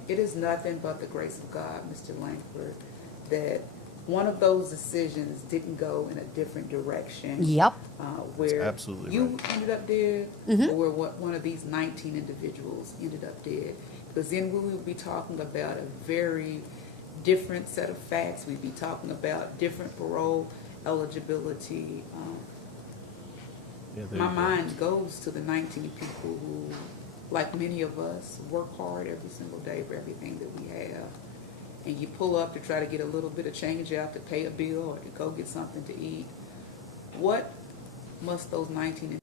It is nothing but the grace of God, Mr. Langford, that one of those decisions didn't go in a different direction. Yep. Where absolutely you right. ended up dead, or what one of these 19 individuals ended up dead. Because then we would be talking about a very different set of facts. We'd be talking about different parole eligibility. Yeah, there My you go. mind goes to the 19 people who, like many of us, work hard every single day for everything that we have. And you pull up to try to get a little bit of change out to pay a bill or to go get something to eat. What must those 19?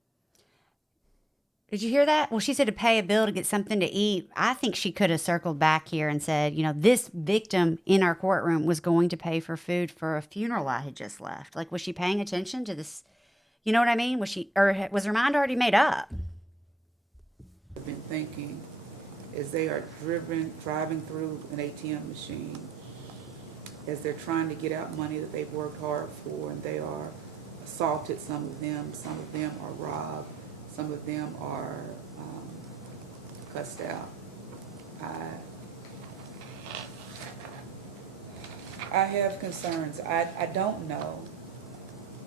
Did you hear that? Well, she said to pay a bill to get something to eat. I think she could have circled back here and said, this victim in our courtroom was going to pay for food for a funeral I had just left. Like, was she paying attention to this? You know what I mean? Was her mind already made up? I've been thinking as they are driving through an ATM machine, as they're trying to get out money that they've worked hard for, and they are assaulted, some of them are robbed, some of them are cussed out. I have concerns. I don't know,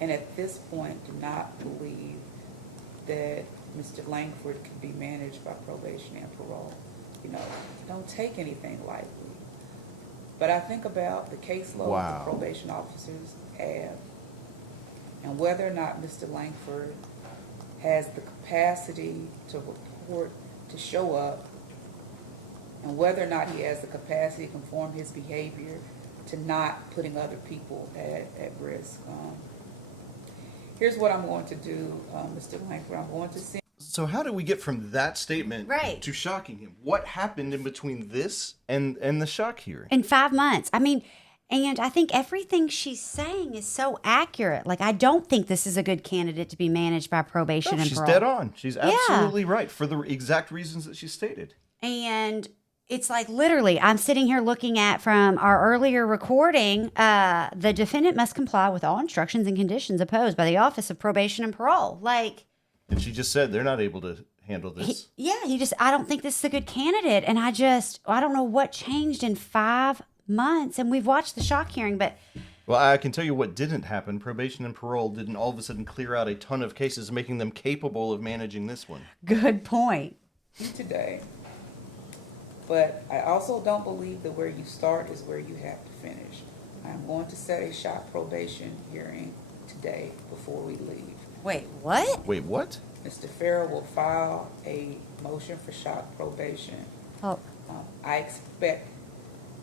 and at this point do not believe that Mr. Langford can be managed by probation and parole. Don't take anything lightly. But I think about the caseload Wow. the probation officers have, and whether or not Mr. Langford has the capacity to report, to show up, and whether or not he has the capacity to conform his behavior to not putting other people at risk. Here's what I'm going to do, Mr. Langford. I'm going to send. So how do we get from that statement Right. to shocking him? What happened in between this and the shock hearing? In 5 months. I mean, and I think everything she's saying is so accurate. Like, I don't think this is a good candidate to be managed by probation No, and she's parole. dead on. She's absolutely right for the exact reasons that she stated. And it's like literally, I'm sitting here looking at from our earlier recording, the defendant must comply with all instructions and conditions imposed by the Office of Probation and Parole. Like, And she just said they're not able to handle this. I don't think this is a good candidate. And I don't know what changed in 5 months. And we've watched the shock hearing, but Well, I can tell you what didn't happen. Probation and parole didn't all of a sudden clear out a ton of cases, making them capable of managing this one. good point. Today. But I also don't believe that where you start is where you have to finish. I'm going to set a shock probation hearing today before we leave. Wait, what? Wait, what? Mr. Farrell will file a motion for shock probation. Oh, I expect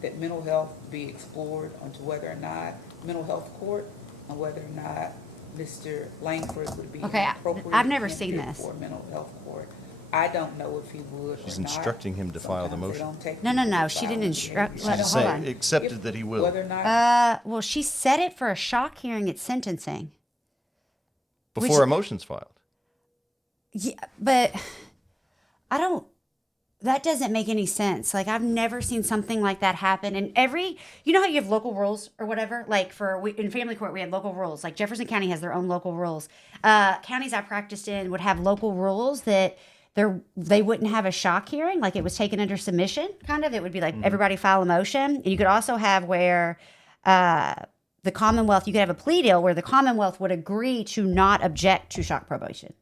that mental health be explored onto whether or not mental health court and whether or not Mr. Langford would be Okay, appropriate. I've never seen candidate this. for mental health court. I don't know if he would She's or not. instructing him to file the Sometimes they motion. don't take No, people to she file didn't the instruct- motion. let- She's hold saying on. accepted that he will. Whether or not well, she set it for a shock hearing at sentencing. Before a motion's filed. Yeah, but I don't. That doesn't make any sense. Like, I've never seen something like that happen. And you know how you have local rules or whatever? Like, in family court, we have local rules. Like, Jefferson County has their own local rules. Counties I practiced in would have local rules that they wouldn't have a shock hearing. Like, it was taken under submission, kind of. It would be like everybody file a motion. And you could also have where the Commonwealth, you could have a plea deal where the Commonwealth would agree to not object to shock probation.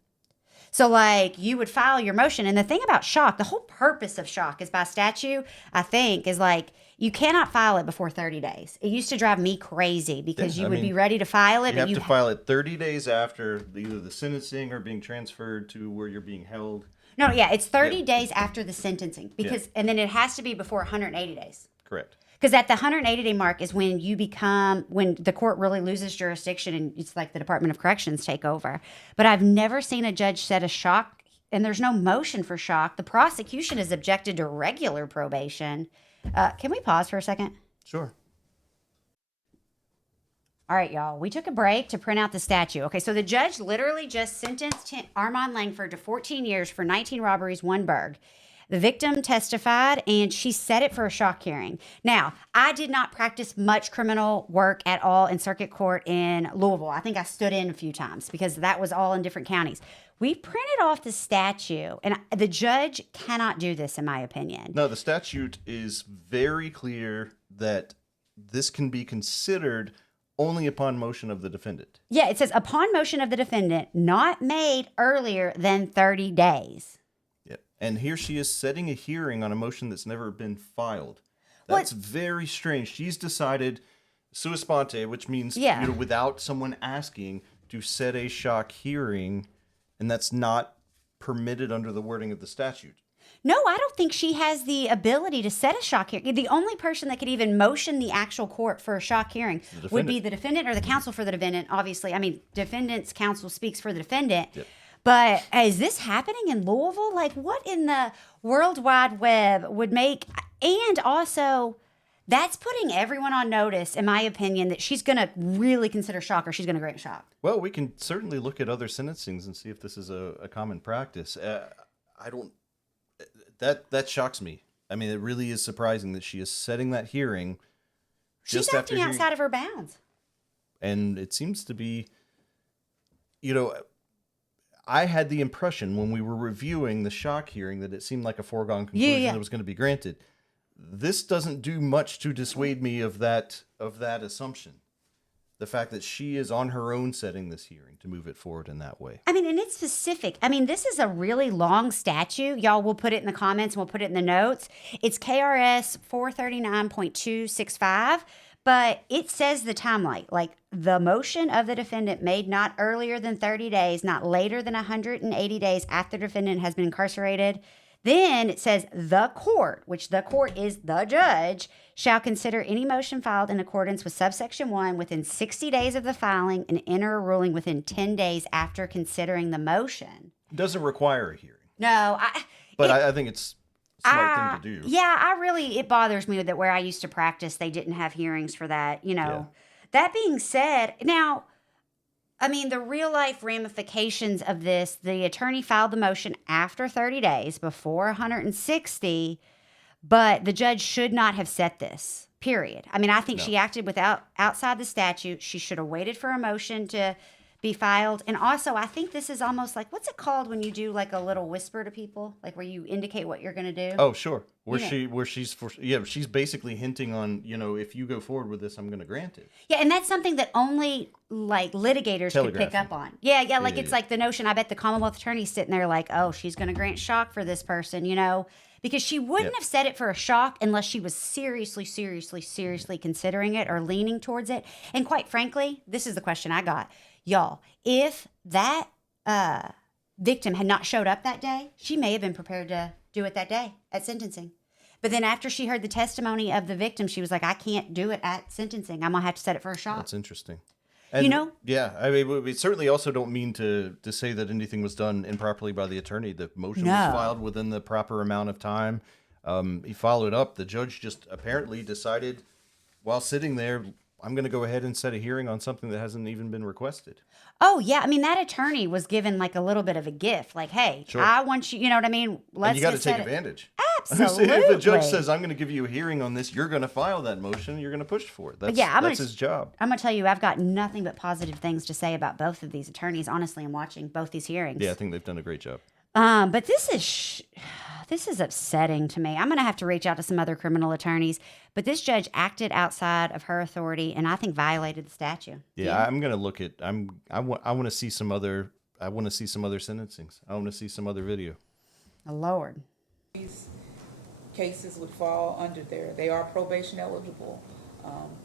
So, like, you would file your motion. And the thing about shock, the whole purpose of shock is by statute, I think, is like, you cannot file it before 30 days. It used to drive me crazy because Yeah, you I would mean, be ready to file it. You but have to file it 30 days after either the sentencing or being transferred to where you're being held. No, yeah, it's 30 Yeah. days after the sentencing and then it has to be before 180 days. Correct. Because at the 180-day mark is when when the court really loses jurisdiction and it's like the Department of Corrections take over. But I've never seen a judge set a shock, and there's no motion for shock. The prosecution has objected to regular probation. Can we pause for a second? Sure. All right, y'all. We took a break to print out the statute. Okay, so the judge literally just sentenced Armond Langford to 14 years for 19 robberies, 1 burg. The victim testified, and she set it for a shock hearing. Now, I did not practice much criminal work at all in circuit court in Louisville. I think I stood in a few times because that was all in different counties. We printed off the statute, and the judge cannot do this, in my opinion. No, the statute is very clear that this can be considered only upon motion of the defendant. Yeah, it says upon motion of the defendant, not made earlier than 30 days. Yep. And here she is setting a hearing on a motion that's never been filed. Well, That's very strange. She's decided sua sponte, which means Yeah. without someone asking, to set a shock hearing, and that's not permitted under the wording of the statute. No, I don't think she has the ability to set a shock hearing. The only person that could even motion the actual court for a shock hearing would be the defendant or the counsel for the defendant. Obviously, I mean, defendant's counsel speaks for the defendant. Yep. But is this happening in Louisville? Like, what in the World Wide Web would make... And also, that's putting everyone on notice, in my opinion, that she's going to really consider shock or she's going to grant shock. Well, we can certainly look at other sentencings and see if this is a common practice. I don't... That shocks me. I mean, it really is surprising that she is setting that hearing She's just after acting hearing, outside of her bounds. and it seems to be, I had the impression when we were reviewing the shock hearing that it seemed like a foregone conclusion that was going to be granted. This doesn't do much to dissuade me of that assumption. The fact that she is on her own setting this hearing to move it forward in that way. I mean, and it's specific. I mean, this is a really long statute. Y'all will put it in the comments and we'll put it in the notes. It's KRS 439.265, but it says the timeline. Like, the motion of the defendant made not earlier than 30 days, not later than 180 days after the defendant has been incarcerated. Then it says the court, which the court is the judge, shall consider any motion filed in accordance with subsection 1 within 60 days of the filing and enter a ruling within 10 days after considering the motion. It doesn't require a hearing. No, I think it's a smart thing to do. Yeah, it bothers me that where I used to practice, they didn't have hearings for that, Yeah. That being said, now, I mean, the real life ramifications of this, the attorney filed the motion after 30 days, before 160, but the judge should not have set this, period. I mean, I think she acted outside the statute. She should have waited for a motion to be filed. And also, I think this is almost like, what's it called when you do like a little whisper to people? Like where you indicate what you're going to do? Oh, sure. Yeah. She's basically hinting on, if you go forward with this, I'm going to grant it. Yeah, and that's something that only like litigators could pick up on. Yeah, like it's like the notion, I bet the Commonwealth attorney's sitting there like, oh, she's going to grant shock for this person, because she wouldn't have said it for a shock unless she was seriously considering it or leaning towards it. And quite frankly, this is the question I got. Y'all, if that victim had not showed up that day, she may have been prepared to do it that day at sentencing. But then after she heard the testimony of the victim, she was like, I can't do it at sentencing. I'm going to have to set it for a shock. That's interesting. And, yeah, I mean, we certainly also don't mean to say that anything was done improperly by the attorney. The motion was filed within the proper amount of time. He followed up. The judge just apparently decided while sitting there, I'm going to go ahead and set a hearing on something that hasn't even been requested. Oh, yeah. I mean, that attorney was given like a little bit of a gift. Like, hey, Sure. I want you, you know what I mean? And you got to take advantage. Absolutely. If the judge says, I'm going to give you a hearing on this, you're going to file that motion, you're going to push for it. That's his job. I'm going to tell you, I've got nothing but positive things to say about both of these attorneys. Honestly, I'm watching both these hearings. Yeah, I think they've done a great job. But this is upsetting to me. I'm going to have to reach out to some other criminal attorneys. But this judge acted outside of her authority, and I think violated the statute. Yeah, I'm going to look at. I want to see some other. I want to see some other sentencings. I want to see some other video. Oh, Lord. These cases would fall under there. They are probation eligible.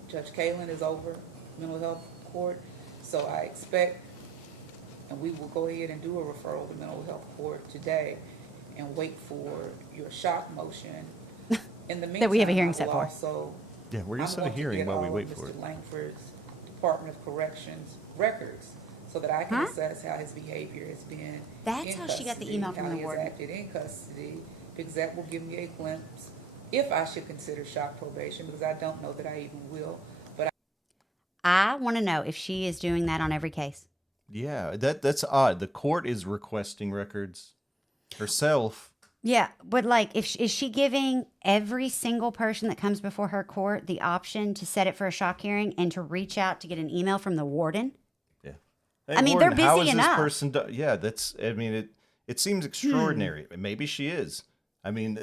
Judge Kalen is over mental health court, so I expect, and we will go ahead and do a referral to mental health court today and wait for your shock motion. In the meantime, That we have a hearing I set will for. Also, Yeah, we're going to I'm set a going to hearing get while we all wait of for it. Mr. Langford's Department of Corrections records so that I can assess how his behavior has been. That's in how she got the custody, email from how the he has warden. acted in custody, because that will give me a glimpse if I should consider shock probation, because I don't know that I even will. But I want to know if she is doing that on every case. Yeah, that's odd. The court is requesting records herself. Yeah, but like, is she giving every single person that comes before her court the option to set it for a shock hearing and to reach out to get an email from the warden? Yeah, I mean, they're how busy is enough. This person yeah, that's. I mean, it seems extraordinary. Maybe she is. I mean,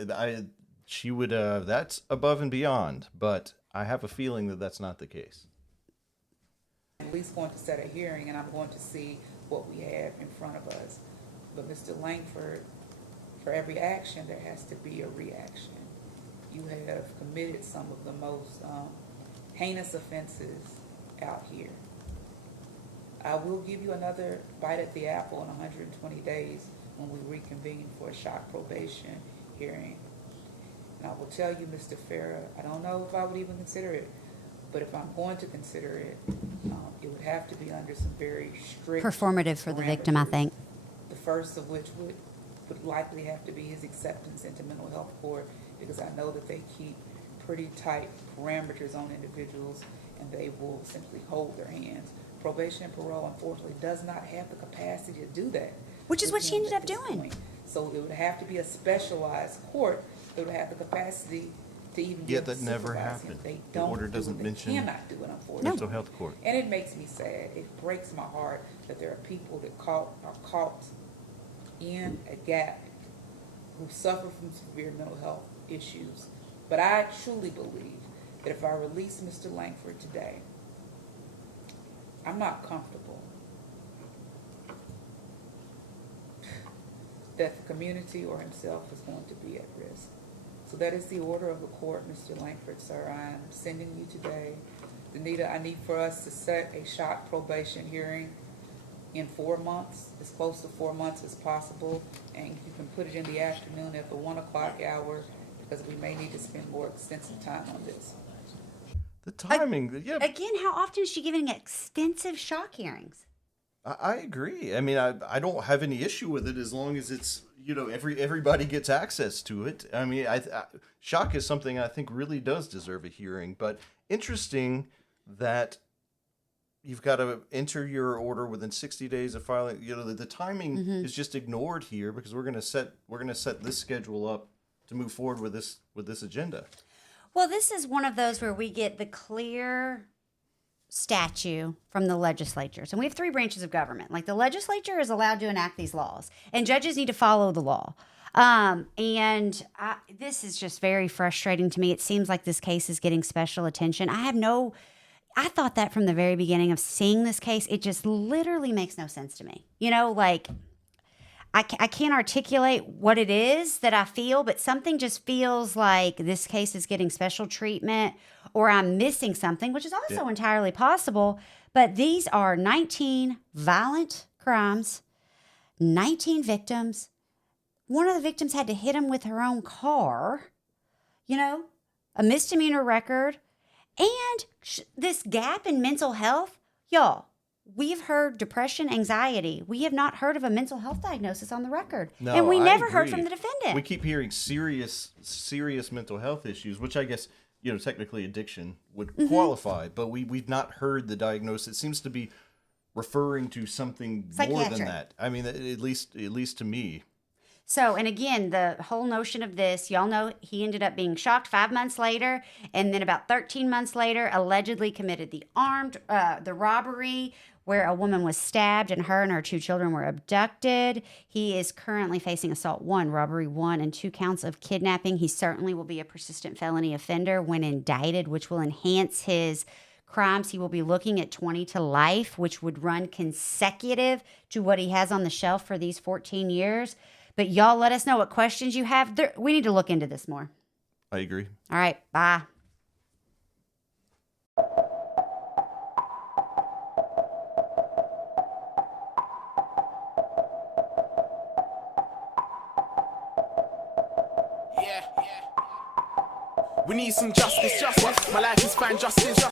she would. That's above and beyond. But I have a feeling that that's not the case. At least going to set a hearing, and I'm going to see what we have in front of us. But Mr. Langford, for every action, there has to be a reaction. You have committed some of the most heinous offenses out here. I will give you another bite at the apple in 120 days when we reconvene for a shock probation hearing. And I will tell you, Mr. Farah, I don't know if I would even consider it, but if I'm going to consider it, it would have to be under some very strict Performative for the victim, I parameters. think. The first of which would likely have to be his acceptance into mental health court, because I know that they keep pretty tight parameters on individuals and they will simply hold their hands. Probation and parole, unfortunately, does not have the capacity to do that. Which is with what she him ended at up this doing. point. So it would have to be a specialized court that would have the capacity to even Yet be able that to never supervise him. happened. They The don't order do doesn't it. They mention cannot do it, unfortunately. Mental health court. And it makes me sad. It breaks my heart that there are people that are caught in a gap who suffer from severe mental health issues. But I truly believe that if I release Mr. Langford today, I'm not comfortable that the community or himself is going to be at risk. So that is the order of the court, Mr. Langford, sir. I am sending you today. Danita, I need for us to set a shock probation hearing in 4 months, as close to 4 months as possible, and you can put it in the afternoon at the 1 o'clock hour, because we may need to spend more extensive time on this. The timing, yeah, Again, how often is she giving extensive shock hearings? I agree. I mean, I don't have any issue with it as long as it's, everybody gets access to it. I mean, shock is something I think really does deserve a hearing, but interesting that you've got to enter your order within 60 days of filing. The timing is just ignored here because we're going to set this schedule up to move forward with this agenda. Well, this is one of those where we get the clear statute from the legislatures. And we have 3 branches of government. Like, the legislature is allowed to enact these laws, and judges need to follow the law. This is just very frustrating to me. It seems like this case is getting special attention. I thought that from the very beginning of seeing this case. It just literally makes no sense to me. I can't articulate what it is that I feel, but something just feels like this case is getting special treatment, or I'm missing something, which is also entirely possible. But these are 19 violent crimes, 19 victims. One of the victims had to hit him with her own car, a misdemeanor record, and this gap in mental health. Y'all, we've heard depression, anxiety. We have not heard of a mental health diagnosis on the record. No, and we I never heard agree. from the defendant. We keep hearing serious mental health issues, which I guess, technically addiction would qualify, but we've not heard the diagnosis. It seems to be referring to something more than that. I mean, at least to me. So, and again, the whole notion of this, y'all know he ended up being shocked 5 months later, and then about 13 months later, allegedly committed the robbery where a woman was stabbed and her 2 children were abducted. He is currently facing assault 1, robbery 1, and 2 counts of kidnapping. He certainly will be a persistent felony offender when indicted, which will enhance his crimes. He will be looking at 20 to life, which would run consecutive to what he has on the shelf for these 14 years. But y'all let us know what questions you have. We need to look into this more. I agree. All right, bye. We need some justice. My life is fine, justice.